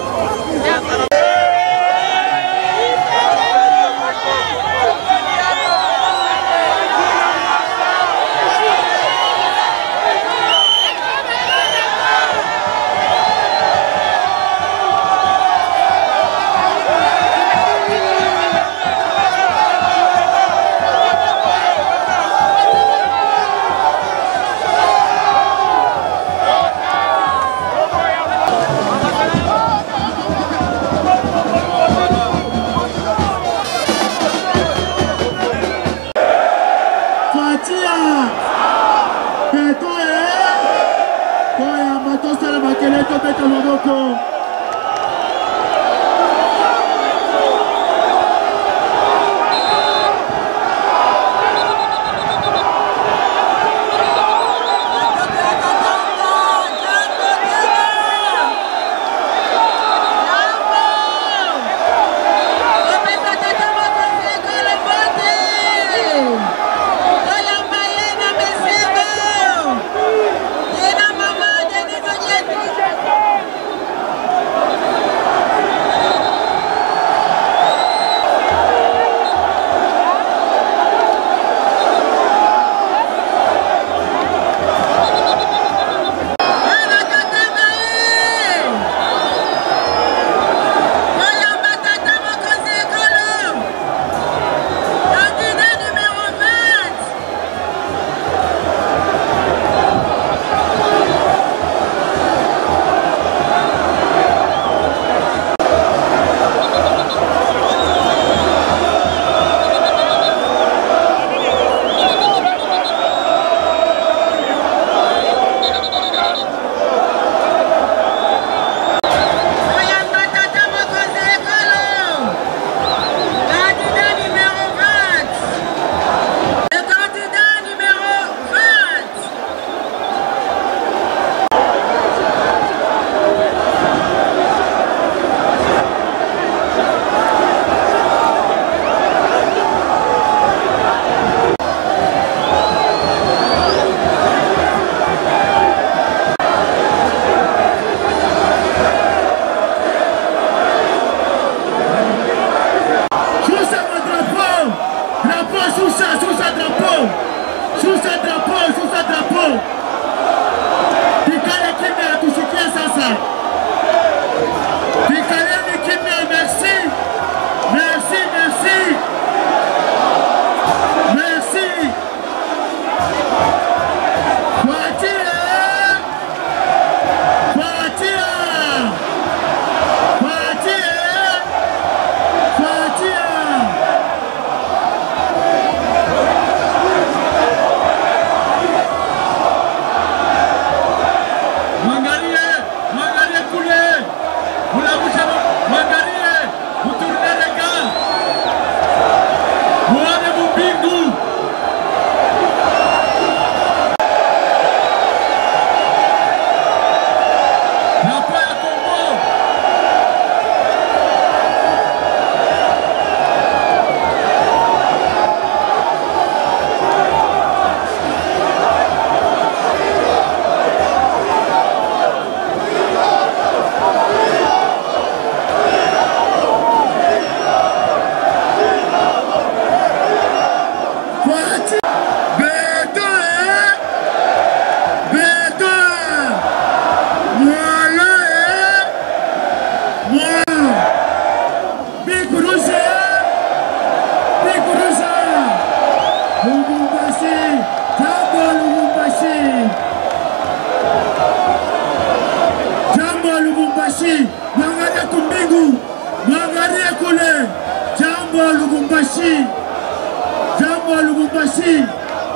Lubumbashi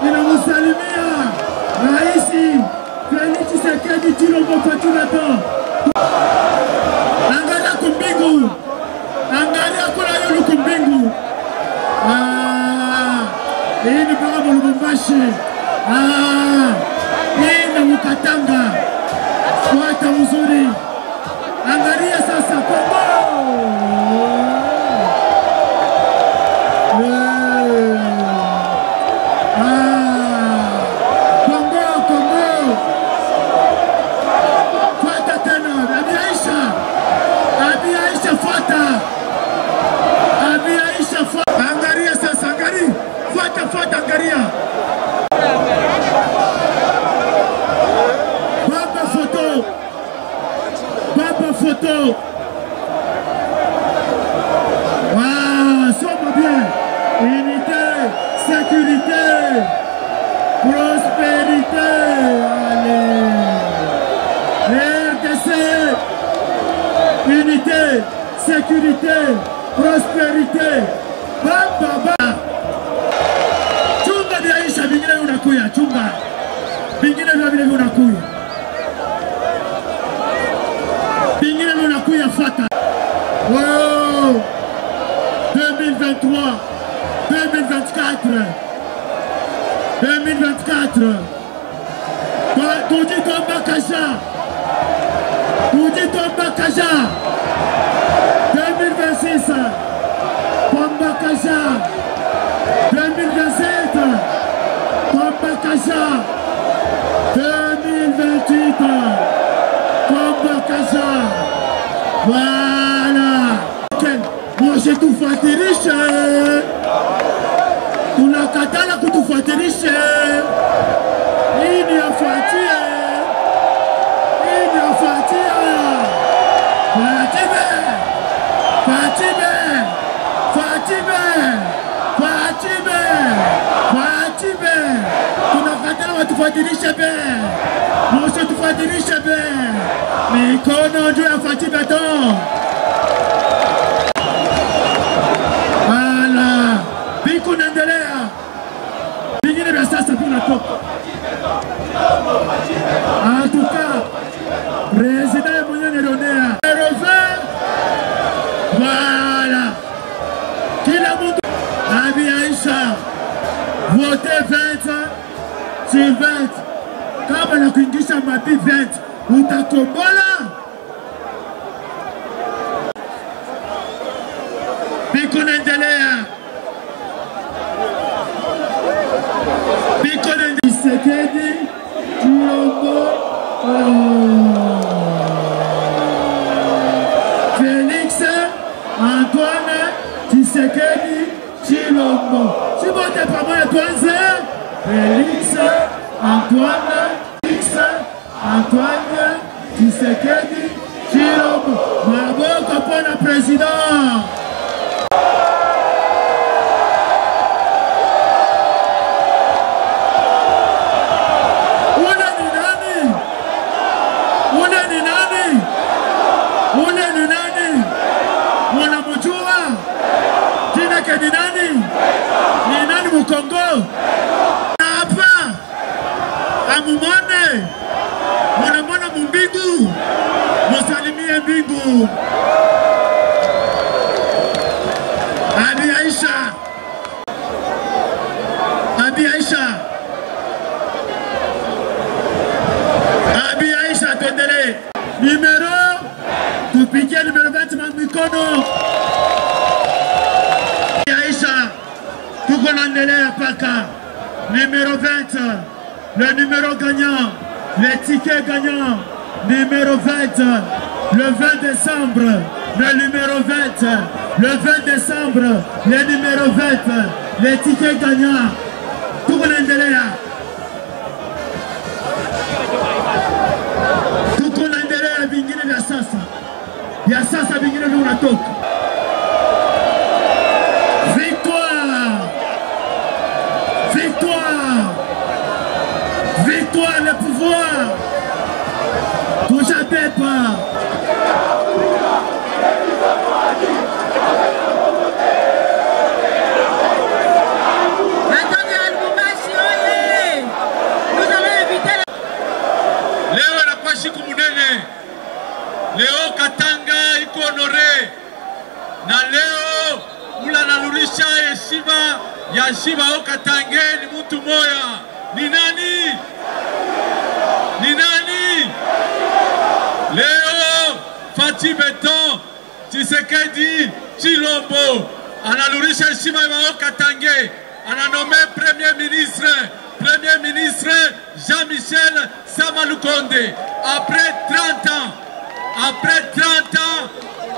inamsalimia Rais Felix Tshisekedi Tshilombo Fatou. Angalia kumbingu, angalia kula yulu kumbingu. Hii ni mpaka Lubumbashi. Hii ni Mkatanga. Fuata mzuri. Angalia sasa Kongo. Kongo. Fuata tena. Abi Aisha fuata. Angalia sasa, angalia. Fuata, angalia. Baba photo. Waouh, soma bien. Unité, sécurité, prospérité. Allez. RDC. Unité, sécurité, prospérité. Baba. Chunga vya Aisha vingine unakuya, chunga. Vingine vile unakuya. Vingine unakuya fuata. Wow! 2023, 2024. 2024. Tuji tomba kaja. 2026. Tomba kaja. 2027. Tomba kaja. 2028. Tomba kaja. Voilà. Moshe tufuatilishe. Tunakatala kutufuatilishe. Hii ni afuatie. Fatime. Tunakatala watufuatilishe be. Moshe tufuatilishe be. Mikono juu ya Fatime to. Voilà. Biko naendelea. Vingine vya sasa tunatoka. En tout cas, président mwenye nilionea. Voilà. Kila mtu Abi Aisha vote 20 sur 20. Kama na kuingisha mapi 20 utakombola. Biko naendelea. Tshisekedi Tshilombo Félix Antoine Tshisekedi Tshilombo. Si vous êtes pas mal tuanze. Félix Antoine Tshisekedi Tshilombo. Maboko pona président. Ni nani Mkongo? Hapa amumone mwana mbingu, musalimie mbingu. Abi Aisha tuendelee. Numero tupigie numero 20 mikono. Tuko naendelea paka numéro 20, le numéro gagnant, les tickets gagnants, numéro 20, le 20 décembre, le numéro 20, le 20 décembre, le numéro 20, les tickets gagnants. Tuko naendelea. Tuko naendelea vingine vya sasa. Vya sasa vingine vya unatoka. Victoire, le pouvoir. Touche à Pepa. Leo anakuwa siku munene. Leo Katanga iko honore. Na leo ula nalurisha heshima ya Shibao Katange ni mtu moya. Ni nani? Ni nani? Leo Fati Beton Tshisekedi Tshilombo analurisha heshima ya Shibao Katange, ananome Premier ministre Jean-Michel Sama Lukonde. Après 30 ans,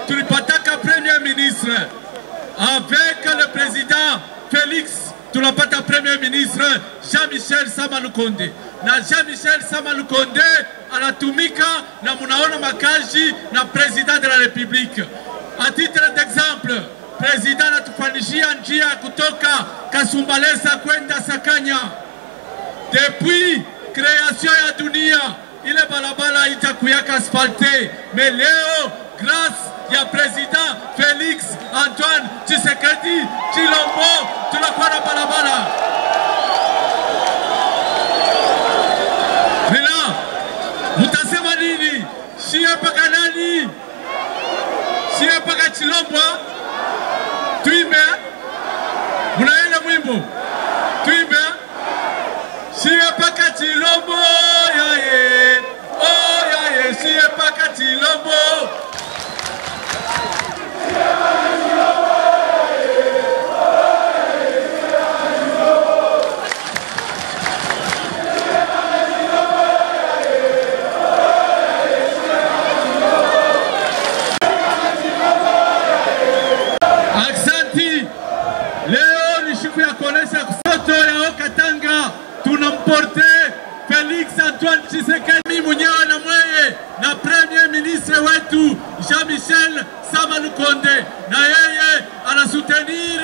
tulipataka Premier ministre avec le président Félix, tulipata Premier ministre Jean-Michel Sama Lukonde. Na Jean-Michel Sama Lukonde anatumika na munaona makazi na président de la République. À titre d'exemple, président anatufanishia njia kutoka Kasumbalesa kwenda Sakanya. Depuis création ya dunia, ile balabala itakuyaka asphalte, mais leo grâce ya président Félix Antoine Tshisekedi Tshilombo tunakuwa na balabala. Nila, mutasema nini? Shie paka nani? Shie paka Tshilombo? Tuimbe? Munaenda mwimbo? Tuimbe? Shie paka Tshilombo yaye. Oh yaye, shie paka Tshilombo. Tunamporte Félix Antoine Tshisekedi mwenyewe na mweye na Premier Ministre wetu Jean-Michel Sama Lukonde, na yeye anasoutenir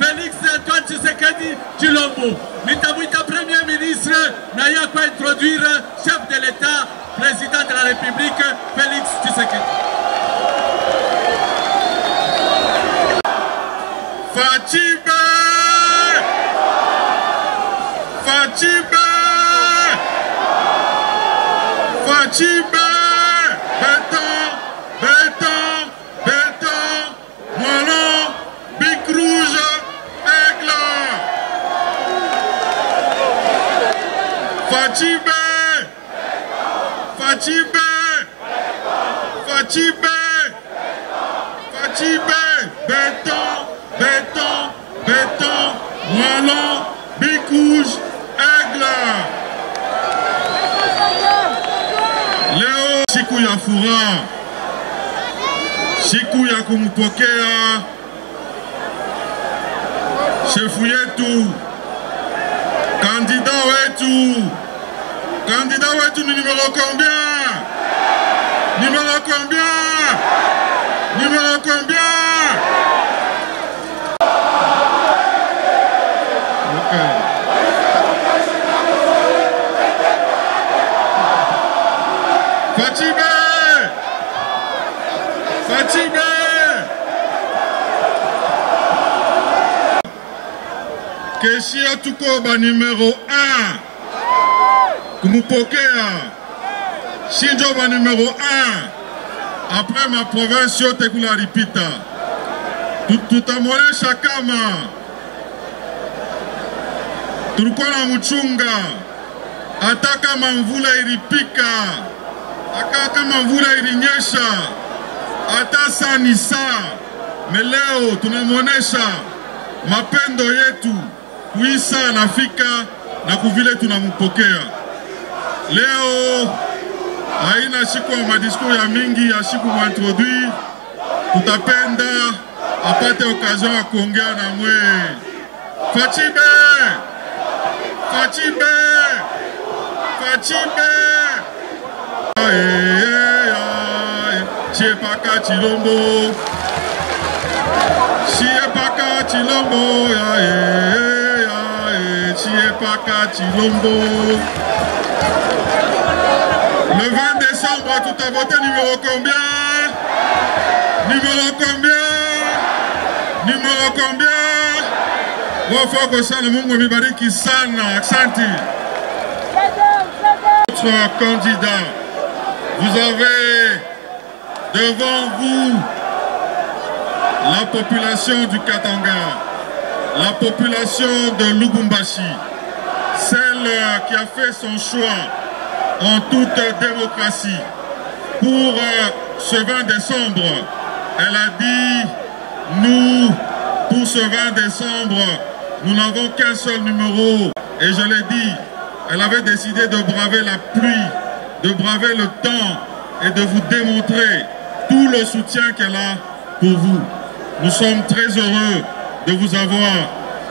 Félix Antoine Tshisekedi Tshilombo. Nitamwita Premier Ministre na yeye kwa introduire chef de l'État, président de la République Félix Tshisekedi. Fachibe! Fachibe! Fachibe! Béton! Béton! Béton! Moinon! Bic rouge! Aigle! Fachibe! Fachibe! Fachibe! Fachibe! Béton! Béton! Béton! Moinon! Bic rouge! Aigle! Leo siku ya furaha, siku ya kumpokea shefu yetu, kandida wetu ni numero combien? Numero combien? Numero combien? Okay. Fachibe! Fachibe! Keshia tuko ba numero 1 kumupokea Shinjo ba numero 1 après ma province yote kula ripita tutamolesha kama tulikuwa na mchunga hata kama mvula ilipika, hata kama mvula ilinyesha, hata saa ni saa. Leo tunamuonesha mapendo yetu kuisa anafika na kuvile tunampokea. Leo haina siku ya madiscours ya mingi, ya siku wa introduire. Tutapenda apate occasion ya kuongea na mwe. Fachibe! Fachibe! Fachibe! Chiepaka Tshilombo, Chiepaka Tshilombo, Chiepaka Tshilombo. Le 20 décembre, tout a voté numéro combien? Numéro combien? Numéro combien? Wafoko sana, Mungu amebariki sana, asante. Notre candidat, vous avez devant vous la population du Katanga. la population de Lubumbashi, celle qui a fait son choix en toute démocratie pour ce 20 décembre, elle a dit, nous, pour ce 20 décembre, nous n'avons qu'un seul numéro. Et je l'ai dit, elle avait décidé de braver la pluie, de braver le temps et de vous démontrer tout le soutien qu'elle a pour vous. Nous sommes très heureux de vous avoir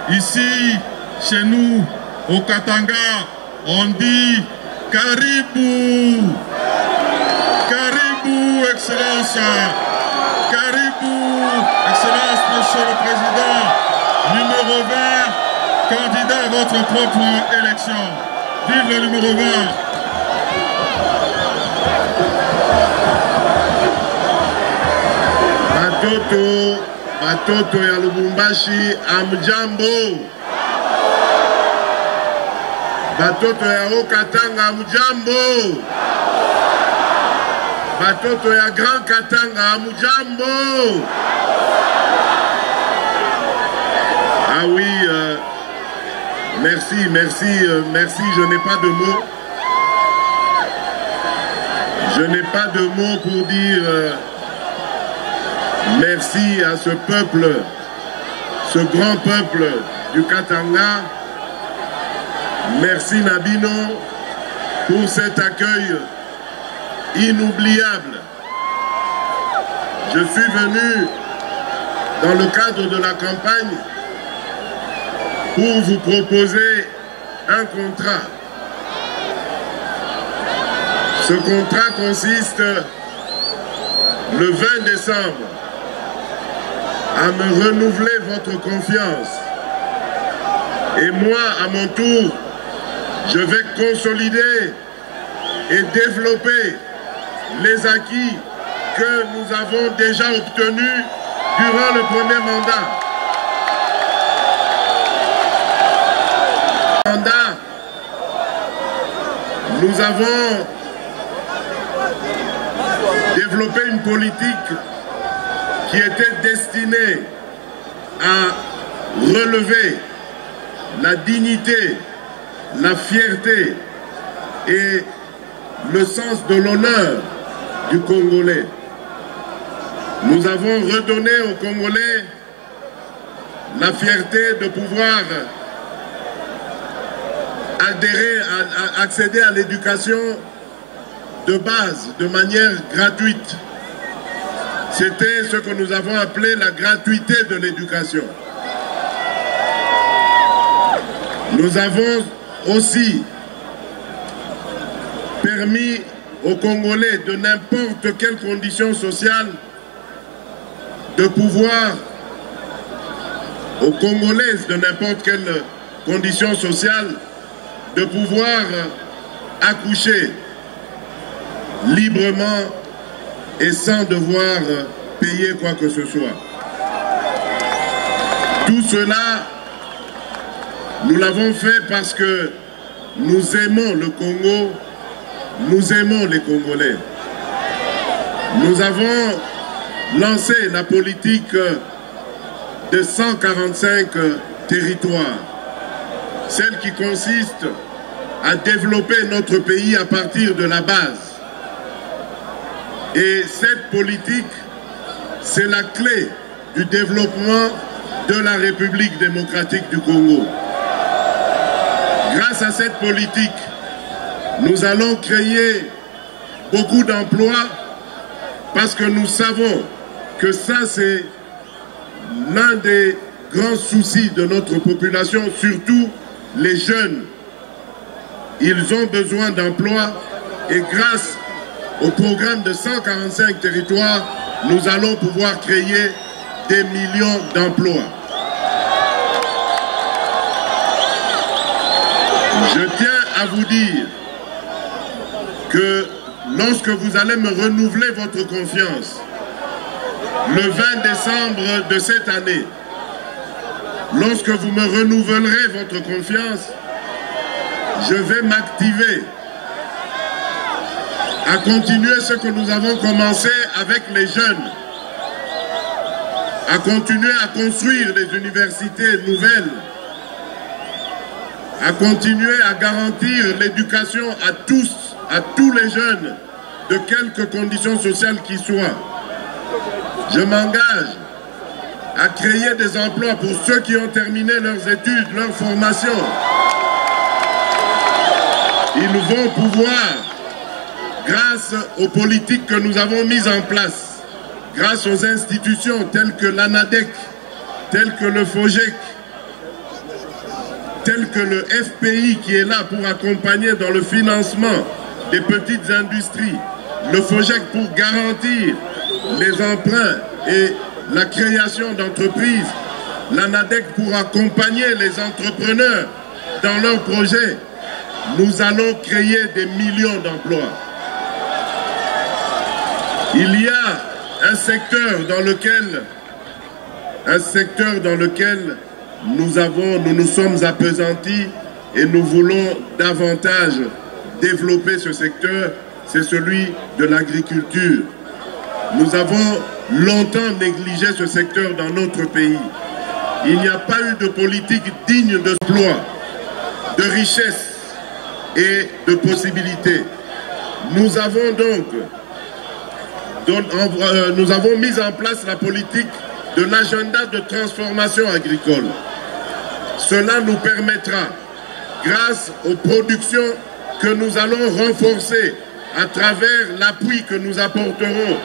ici, chez nous, au Katanga. On dit Caribou, Caribou, Excellence, Caribou, Excellence, Monsieur le Président, numéro 20, candidat à votre propre élection. Vive le numéro 20. Batoto ya Lubumbashi, amjambo. Batoto ya Okatanga, amjambo. Batoto ya Grand Katanga, amjambo. Ah oui, merci, je n'ai pas de mots. Je n'ai pas de mots pour dire merci à ce peuple, ce grand peuple du Katanga. Merci Nabino pour cet accueil inoubliable. Je suis venu dans le cadre de la campagne pour vous proposer un contrat. Ce contrat consiste, le 20 décembre, à me renouveler votre confiance. Et moi, à mon tour, je vais consolider et développer les acquis que nous avons déjà obtenus durant le premier mandat. Nous avons développé une politique qui était destinée à relever la dignité, la fierté et le sens de l'honneur du Congolais. Nous avons redonné aux Congolais la fierté de pouvoir accéder à l'éducation de base, de manière gratuite. C'était ce que nous avons appelé la gratuité de l'éducation. Nous avons aussi permis aux Congolais de n'importe quelle condition sociale de pouvoir, aux Congolaises de n'importe quelle condition sociale, de pouvoir accoucher librement et sans devoir payer quoi que ce soit. Tout cela, nous l'avons fait parce que nous aimons le Congo, nous aimons les Congolais. Nous avons lancé la politique de 145 territoires, celle qui consiste à développer notre pays à partir de la base. Et cette politique, c'est la clé du développement de la République démocratique du Congo. Grâce à cette politique, nous allons créer beaucoup d'emplois parce que nous savons que ça, c'est l'un des grands soucis de notre population, surtout les jeunes. Ils ont besoin d'emplois et grâce au programme de 145 territoires, nous allons pouvoir créer des millions d'emplois. Je tiens à vous dire que lorsque vous allez me renouveler votre confiance, le 20 décembre de cette année, lorsque vous me renouvellerez votre confiance, je vais m'activer à continuer ce que nous avons commencé avec les jeunes. à continuer à construire des universités nouvelles, à continuer à garantir l'éducation à tous les jeunes, de quelque conditions sociales qu'ils soient. Je m'engage à créer des emplois pour ceux qui ont terminé leurs études, leur formation. Ils vont pouvoir, grâce aux politiques que nous avons mises en place, grâce aux institutions telles que l'ANADEC, telles que le FOGEC, telles que le FPI qui est là pour accompagner dans le financement des petites industries, le FOGEC pour garantir les emprunts et la création d'entreprises, l'ANADEC pour accompagner les entrepreneurs dans leurs projets. Nous allons créer des millions d'emplois. Il y a un secteur dans lequel nous nous sommes appesantis et nous voulons davantage développer ce secteur, c'est celui de l'agriculture. Nous avons longtemps négligé ce secteur dans notre pays. Il n'y a pas eu de politique digne d'emploi, de richesse et de possibilités. Nous avons mis en place la politique de l'agenda de transformation agricole. Cela nous permettra, grâce aux productions que nous allons renforcer à travers l'appui que nous apporterons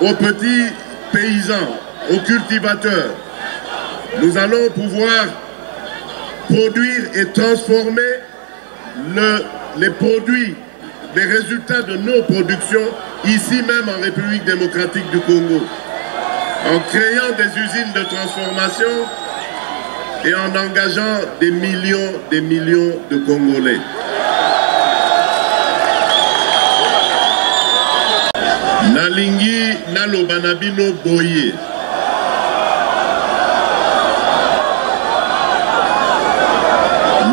aux petits paysans, aux cultivateurs, nous allons pouvoir produire et transformer les produits, les résultats de nos productions ici même en République démocratique du Congo, en créant des usines de transformation et en engageant des millions de Congolais. Nalingi nalobanabino boye.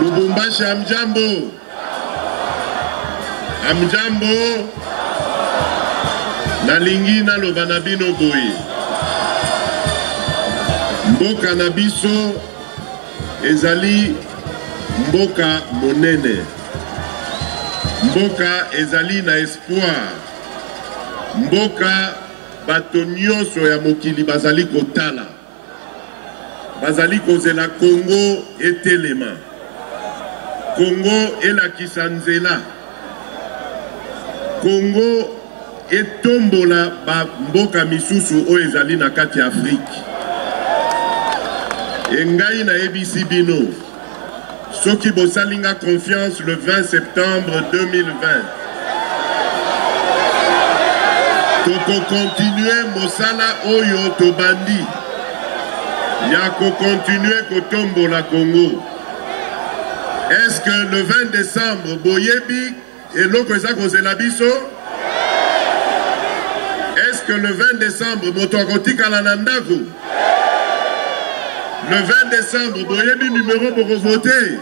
Lubumbashi amjambo. Amjambo. Nalingi nalobanabino boye. Mboka na biso ezali mboka monene. Mboka ezali na espoir. Mboka bato nyonso ya mokili bazali kotala. Bazali kozela Congo etelema. Congo elakisa nzela. Congo etombola ba mboka misusu oyo ezali na kati ya Afrique. Engai na ebisi bino. Soki bosalinga confiance le 20 septembre 2020. Toko continue mosala oyo tobandi. Yako continue kotombo la Congo. Est-ce que le 20 décembre boyebi eloko eza kozela biso? Est-ce que le 20 décembre moto akotikala na ndako? Le 20 décembre boyebi numéro pour voter?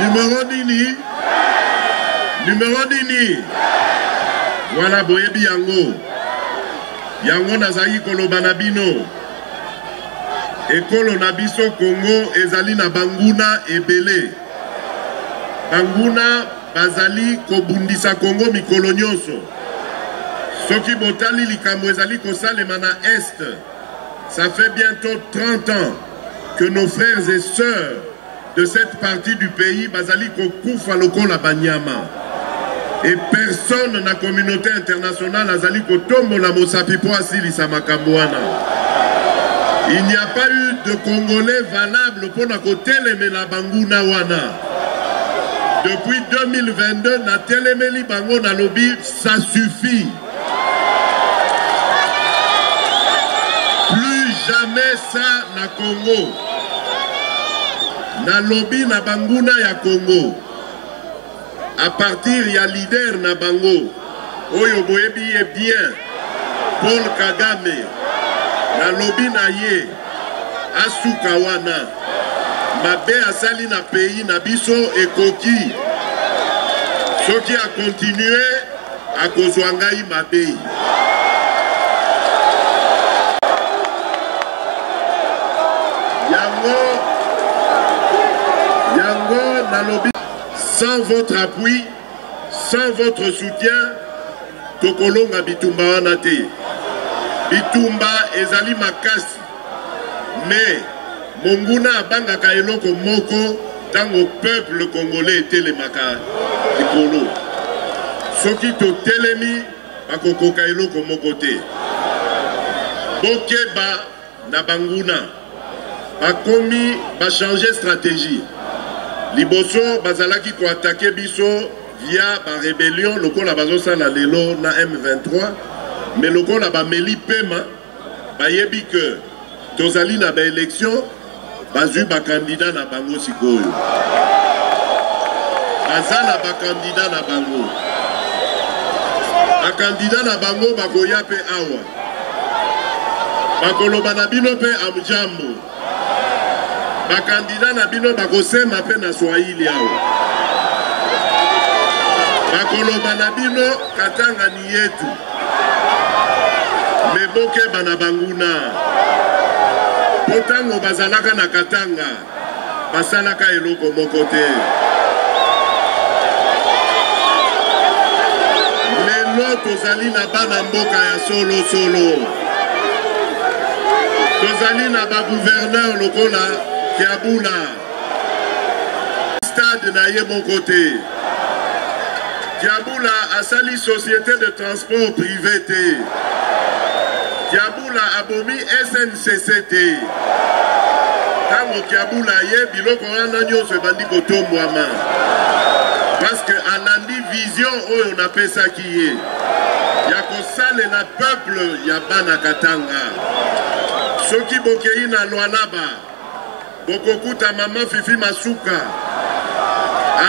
Numéro nini? Numéro nini? Voilà boyebi yango. Yango nazali koloba na bino. Ekolo na biso Congo ezali na banguna ebele. Banguna bazali kobundisa Congo mikolo nyonso. Soki botali likambo ezali kosalema na Est. Ça fait bientôt 30 ans que nos frères et sœurs de cette partie du pays bazali kokufa lokola banyama. Et personne dans la communauté internationale azali kotombo la mosapi po asilisa makambo wana. Il n'y a pas eu de Congolais valable pour la kotelemela banguna wana. Depuis 2022, na telemeli bango na lobby, ça suffit. Plus jamais ça na Congo. Na lobby na banguna ya Congo. À partir ya leader na bango. Oyo boyebi est bien. Paul Kagame. Na lobby na ye. Asuka wana. Mabe asali na pays na biso ekoki. Soki a continuer a kozwa ngai mabe. Yango nalobi, sans votre appui, sans votre soutien, tokolonga bitumba wana te. Bitumba ezali makasi. Mais Monguna abangaka eloko moko tango peuple congolais etelemaka likolo. Soki totelemi bakokoka eloko moko te. Bokeba na banguna bakomi bachange stratégie. Liboso bazalaki ko attaquer biso via ba rébellion lokola bazosala lelo na M23, mais lokola bameli pema bayebi que tozali na ba élection bazui ba candidat na bango sikoyo. Bazala ba candidat na bango. Ba candidat na bango bakoya pe awa. Bakoloba na bino pe amjambo. Ba candidat na bino bakosema pe na Swahili awa. Bakoloba na bino katanga ni yetu. Meboke bana banguna. Potango bazalaka na katanga. Basalaka eloko moko te. Lelo tozali na bana mboka ya solo. Tozali na ba gouverneur lokola Kiabula. Stade na ye mon côté. Kiabula asali société de transport privé te. Kiabula abomi SNCCT. Tango Kiabula ye biloko wana nyonso ebandi kotombwama. Parce que alandi vision oyo napesaki ye. Ya kosalela peuple ya bana Katanga. Soki bokei na Lualaba, bokokuta mama Fifi Masuka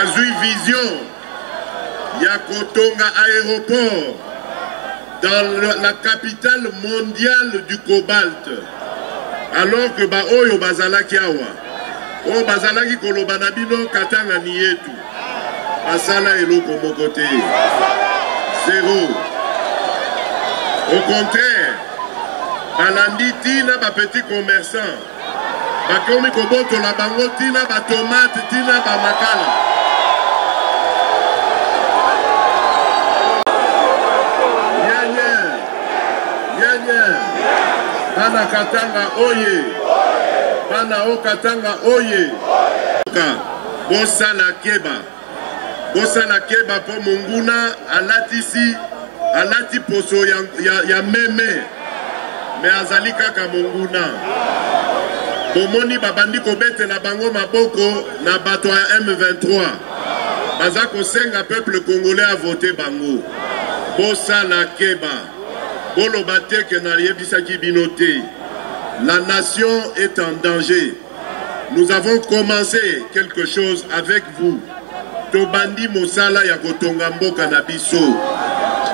azui vision ya kotonga aéroport dans la capitale mondiale du cobalt, alors que ba oyo bazalaki awa o bazalaki koloba na bino Katanga ni yetu basala eloko moko te. Zéro. Au contraire, balandi tina ba petit commerçant bakomi koboto la bango tina ba tomate tina ba makala. Bana Katanga oye. Bana o Katanga oye. Bosala keba. Bosala keba po Monguna alati poso ya meme. Mais azali kaka Monguna. Bomoni babandi kobete na bango maboko na bato ya M23. Baza kosenga peuple congolais a voté bango. Bosala keba. La nation est en danger. Nous avons commencé quelque chose avec vous. Tobandi Mosala ya kotonga mboka na biso.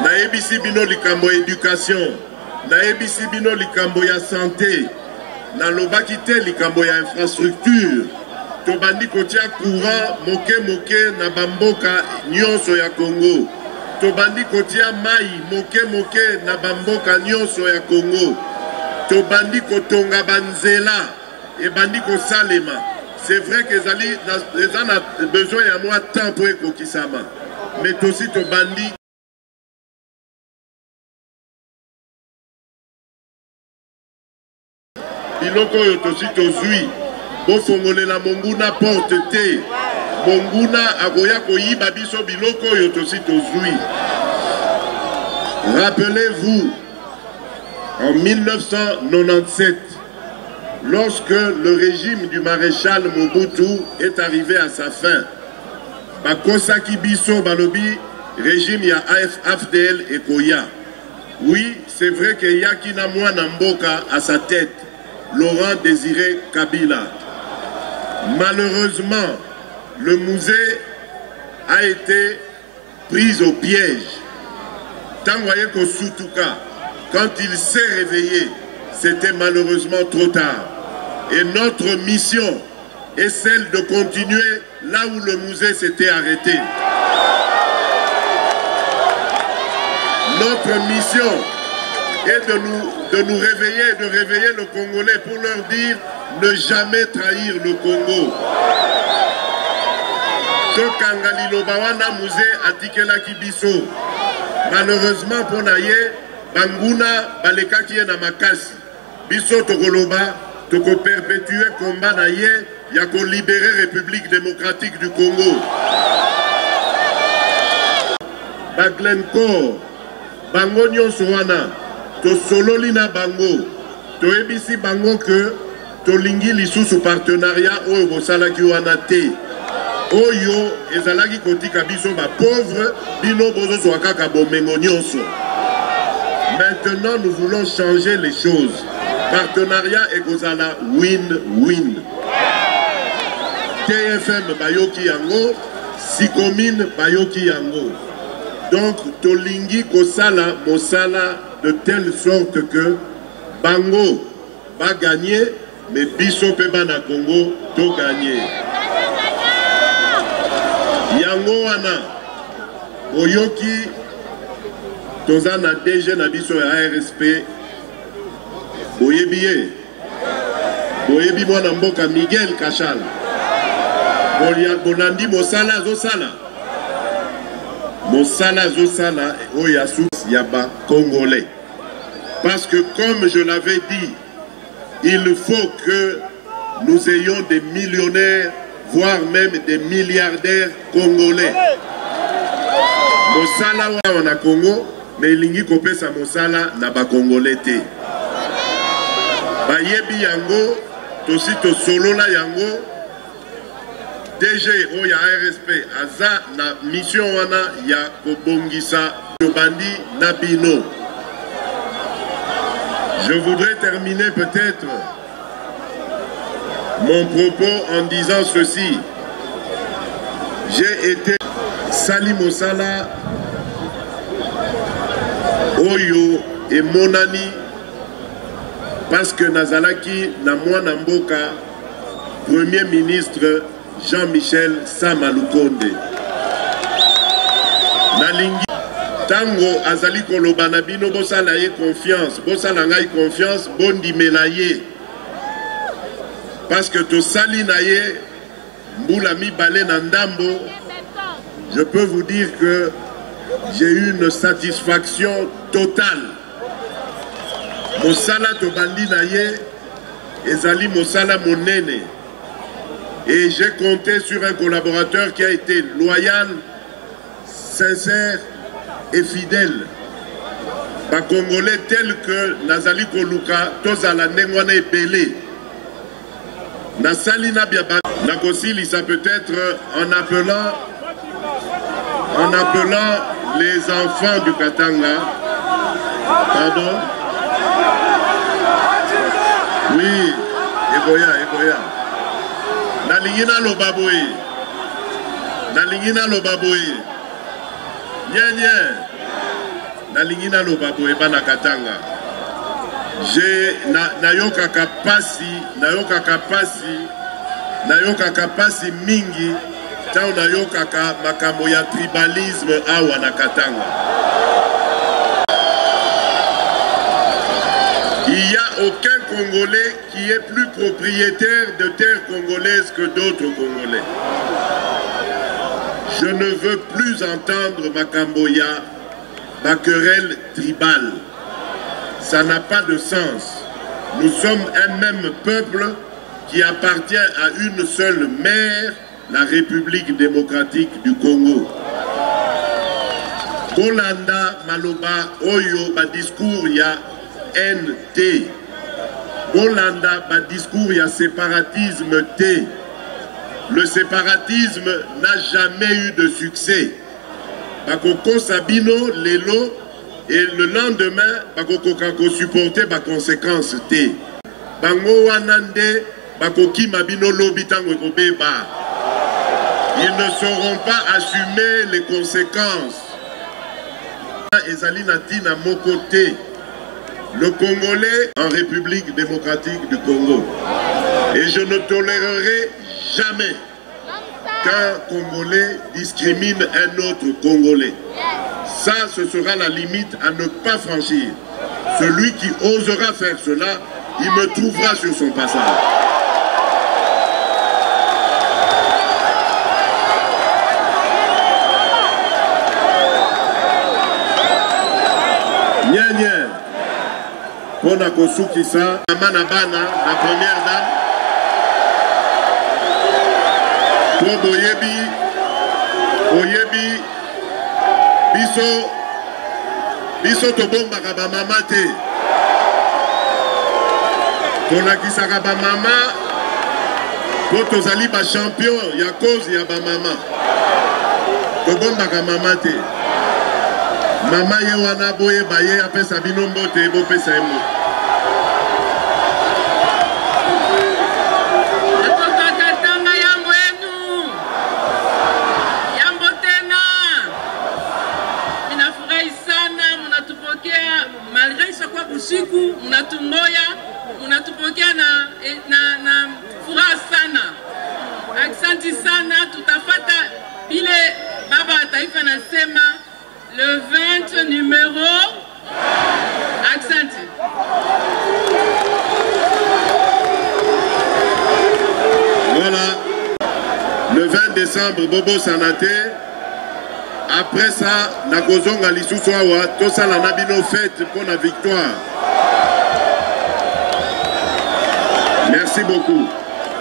Na ebisi bino likambo éducation. Na ebisi bino likambo ya santé. Na lobaki te likambo ya infrastructure. Tobandi kotia courant moke na bamboka nyonso ya Congo. Tobandi kotia mai moke na bamboka nyonso ya Congo. Tobandi kotonga banzela et bandi kosalema. C'est vrai que les gens ont besoin de moi temps pour ekokisama. Mais aussi tobandi biloko yo tosi tozui bofongolela Monguna porte te. Monguna agoya koyiba biso biloko yo tosi tozui. Rappelez-vous, en 1997, lorsque le régime du maréchal Mobutu est arrivé à sa fin, bakosaki biso balobi régime ya AFDL et Koya. Oui, c'est vrai qu'il y a Kina Mwana Mboka à sa tête, Laurent Désiré Kabila. Malheureusement, le musée a été pris au piège. Tangoye Kosutuka, quand il s'est réveillé, c'était malheureusement trop tard. Et notre mission est celle de continuer là où le musée s'était arrêté. Notre mission est de nous réveiller, de réveiller le Congolais pour leur dire ne jamais trahir le Congo. Tokanga liloba wana muze atikelaki biso. Malheureusement pour naye, banguna balekaki ye na makasi. Biso tokoloba, toko perpétuer combat naye, ya ko libérer République démocratique du Congo. Baglencor, bango nyonso wana, to sololi na bango, to ebisi bango que to lingi lisusu partenariat oyo bosalaki wana te. Oyo ezalaki kotika biso ba pauvre, bino bozo swakaka bomengo nyonso. Maintenant nous voulons changer les choses. Partenariat ekozala win-win. TFM bayoki yango, Sikomine bayoki yango. Donc tolingi kosala mosala de telle sorte que bango va gagner, mais biso pe bana Congo to gagner. Yango wana oyoki toza na DG na biso ya ARSP boyebi mwana mboka Miguel Kachal bolandi mosala azosala oyo ya source ya ba Congolais. Parce que comme je l'avais dit, il faut que nous ayons des millionnaires, voire même des milliardaires congolais. Mosala wana Congo, mais ilingi kopesa mosala na ba Congolais te. Bayebi yango, tosi to solola yango. DG oya ARSP aza na mission wana ya kobongisa Yobandi Nabino. Je voudrais terminer peut-être mon propos en disant ceci. J'ai été Sali Mosala Oyo et Monani parce que Nazalaki na mwana mboka Premier ministre Jean-Michel Samalukonde. Nalingi tango azali koloba na bino bosala ye confiance, bosala ngai confiance, bondi melaye. Parce que to sali na ye mbula mibale na ndambo, je peux vous dire que j'ai eu une satisfaction totale. Mosala to bandi na ye ezali mosala monene. Et j'ai compté sur un collaborateur qui a été loyal, sincère et fidèle. Ba Congolais tel que Nazali Koluka, Tozala Nengwane Belé. Nasali Nabiaba, Nakosili, ça peut être en appelant les enfants du Katanga. Pardon? Oui, Eboya. Nalingina Lobaboye. Nalingina Lobaboye bana Katanga. J'ai nayoka kapasi mingi tao nayoka ka makambo ya tribalisme awa na Katanga. Il n'y a aucun Congolais qui est plus propriétaire de terres congolaises que d'autres Congolais. Je ne veux plus entendre Makamboya, ma querelle tribale. Ça n'a pas de sens. Nous sommes un même peuple qui appartient à une seule mère, la République démocratique du Congo. Bolanda, Maloba, Oyo, ba discours ya NT. Bolanda, ba discours ya séparatisme T. Le séparatisme n'a jamais eu de succès. Bakoko Sabino, Lelo, et le lendemain, Bakoko Kako supporter ba conséquence T. Bango Wanande, Bakoki Mabino Lobitango Kobeba. Ils ne sauront pas assumer les conséquences. Ezali Natina Mokote, le Congolais en République démocratique du Congo. Et je ne tolérerai jamais qu'un Congolais discrimine un autre Congolais. Ça, ce sera la limite à ne pas franchir. Celui qui osera faire cela, il me trouvera sur son passage. mpona kosukisa mama na bana na première dame po boyebi biso tobombaka bamama te tolakisaka bamama po tozali bachampion ya cause ya bamama tobombaka mama te mama ye wana boyeba ye apesa bino mbote bopesa ye mbote usiku mnatungoya mnatupokea na furaha sana. Asante sana, tutafata vile baba wa taifa anasema le 20 numéro. Asante. Voilà, le 20 décembre Bobo Sanate. Après ça, la kozonga lisusu awa tosala na bino fête pour la victoire. Merci beaucoup.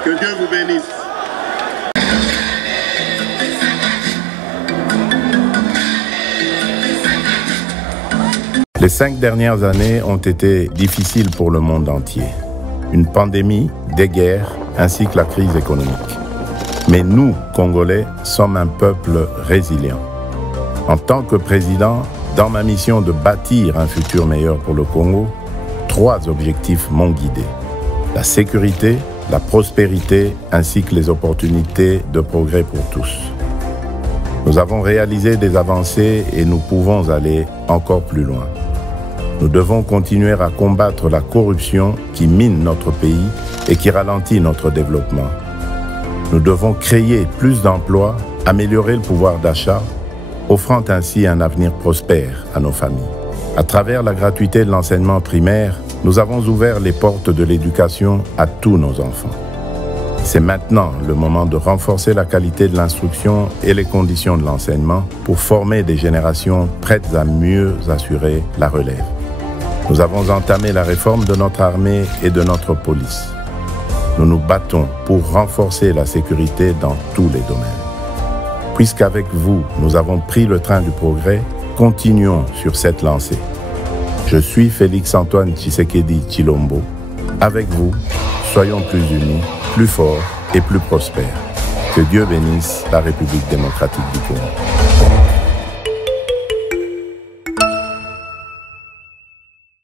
Que Dieu vous bénisse. Les 5 dernières années ont été difficiles pour le monde entier. Une pandémie, des guerres, ainsi que la crise économique. Mais nous, Congolais, sommes un peuple résilient. En tant que président, dans ma mission de bâtir un futur meilleur pour le Congo, 3 objectifs m'ont guidé. La sécurité, la prospérité, ainsi que les opportunités de progrès pour tous. Nous avons réalisé des avancées et nous pouvons aller encore plus loin. Nous devons continuer à combattre la corruption qui mine notre pays et qui ralentit notre développement. Nous devons créer plus d'emplois, améliorer le pouvoir d'achat, offrant ainsi un avenir prospère à nos familles. À travers la gratuité de l'enseignement primaire, nous avons ouvert les portes de l'éducation à tous nos enfants. C'est maintenant le moment de renforcer la qualité de l'instruction et les conditions de l'enseignement pour former des générations prêtes à mieux assurer la relève. Nous avons entamé la réforme de notre armée et de notre police. Nous nous battons pour renforcer la sécurité dans tous les domaines. Puisqu'avec vous, nous avons pris le train du progrès, continuons sur cette lancée. Je suis Félix-Antoine Tshisekedi Tshilombo. Avec vous, soyons plus unis, plus forts et plus prospères. Que Dieu bénisse la République démocratique du Congo.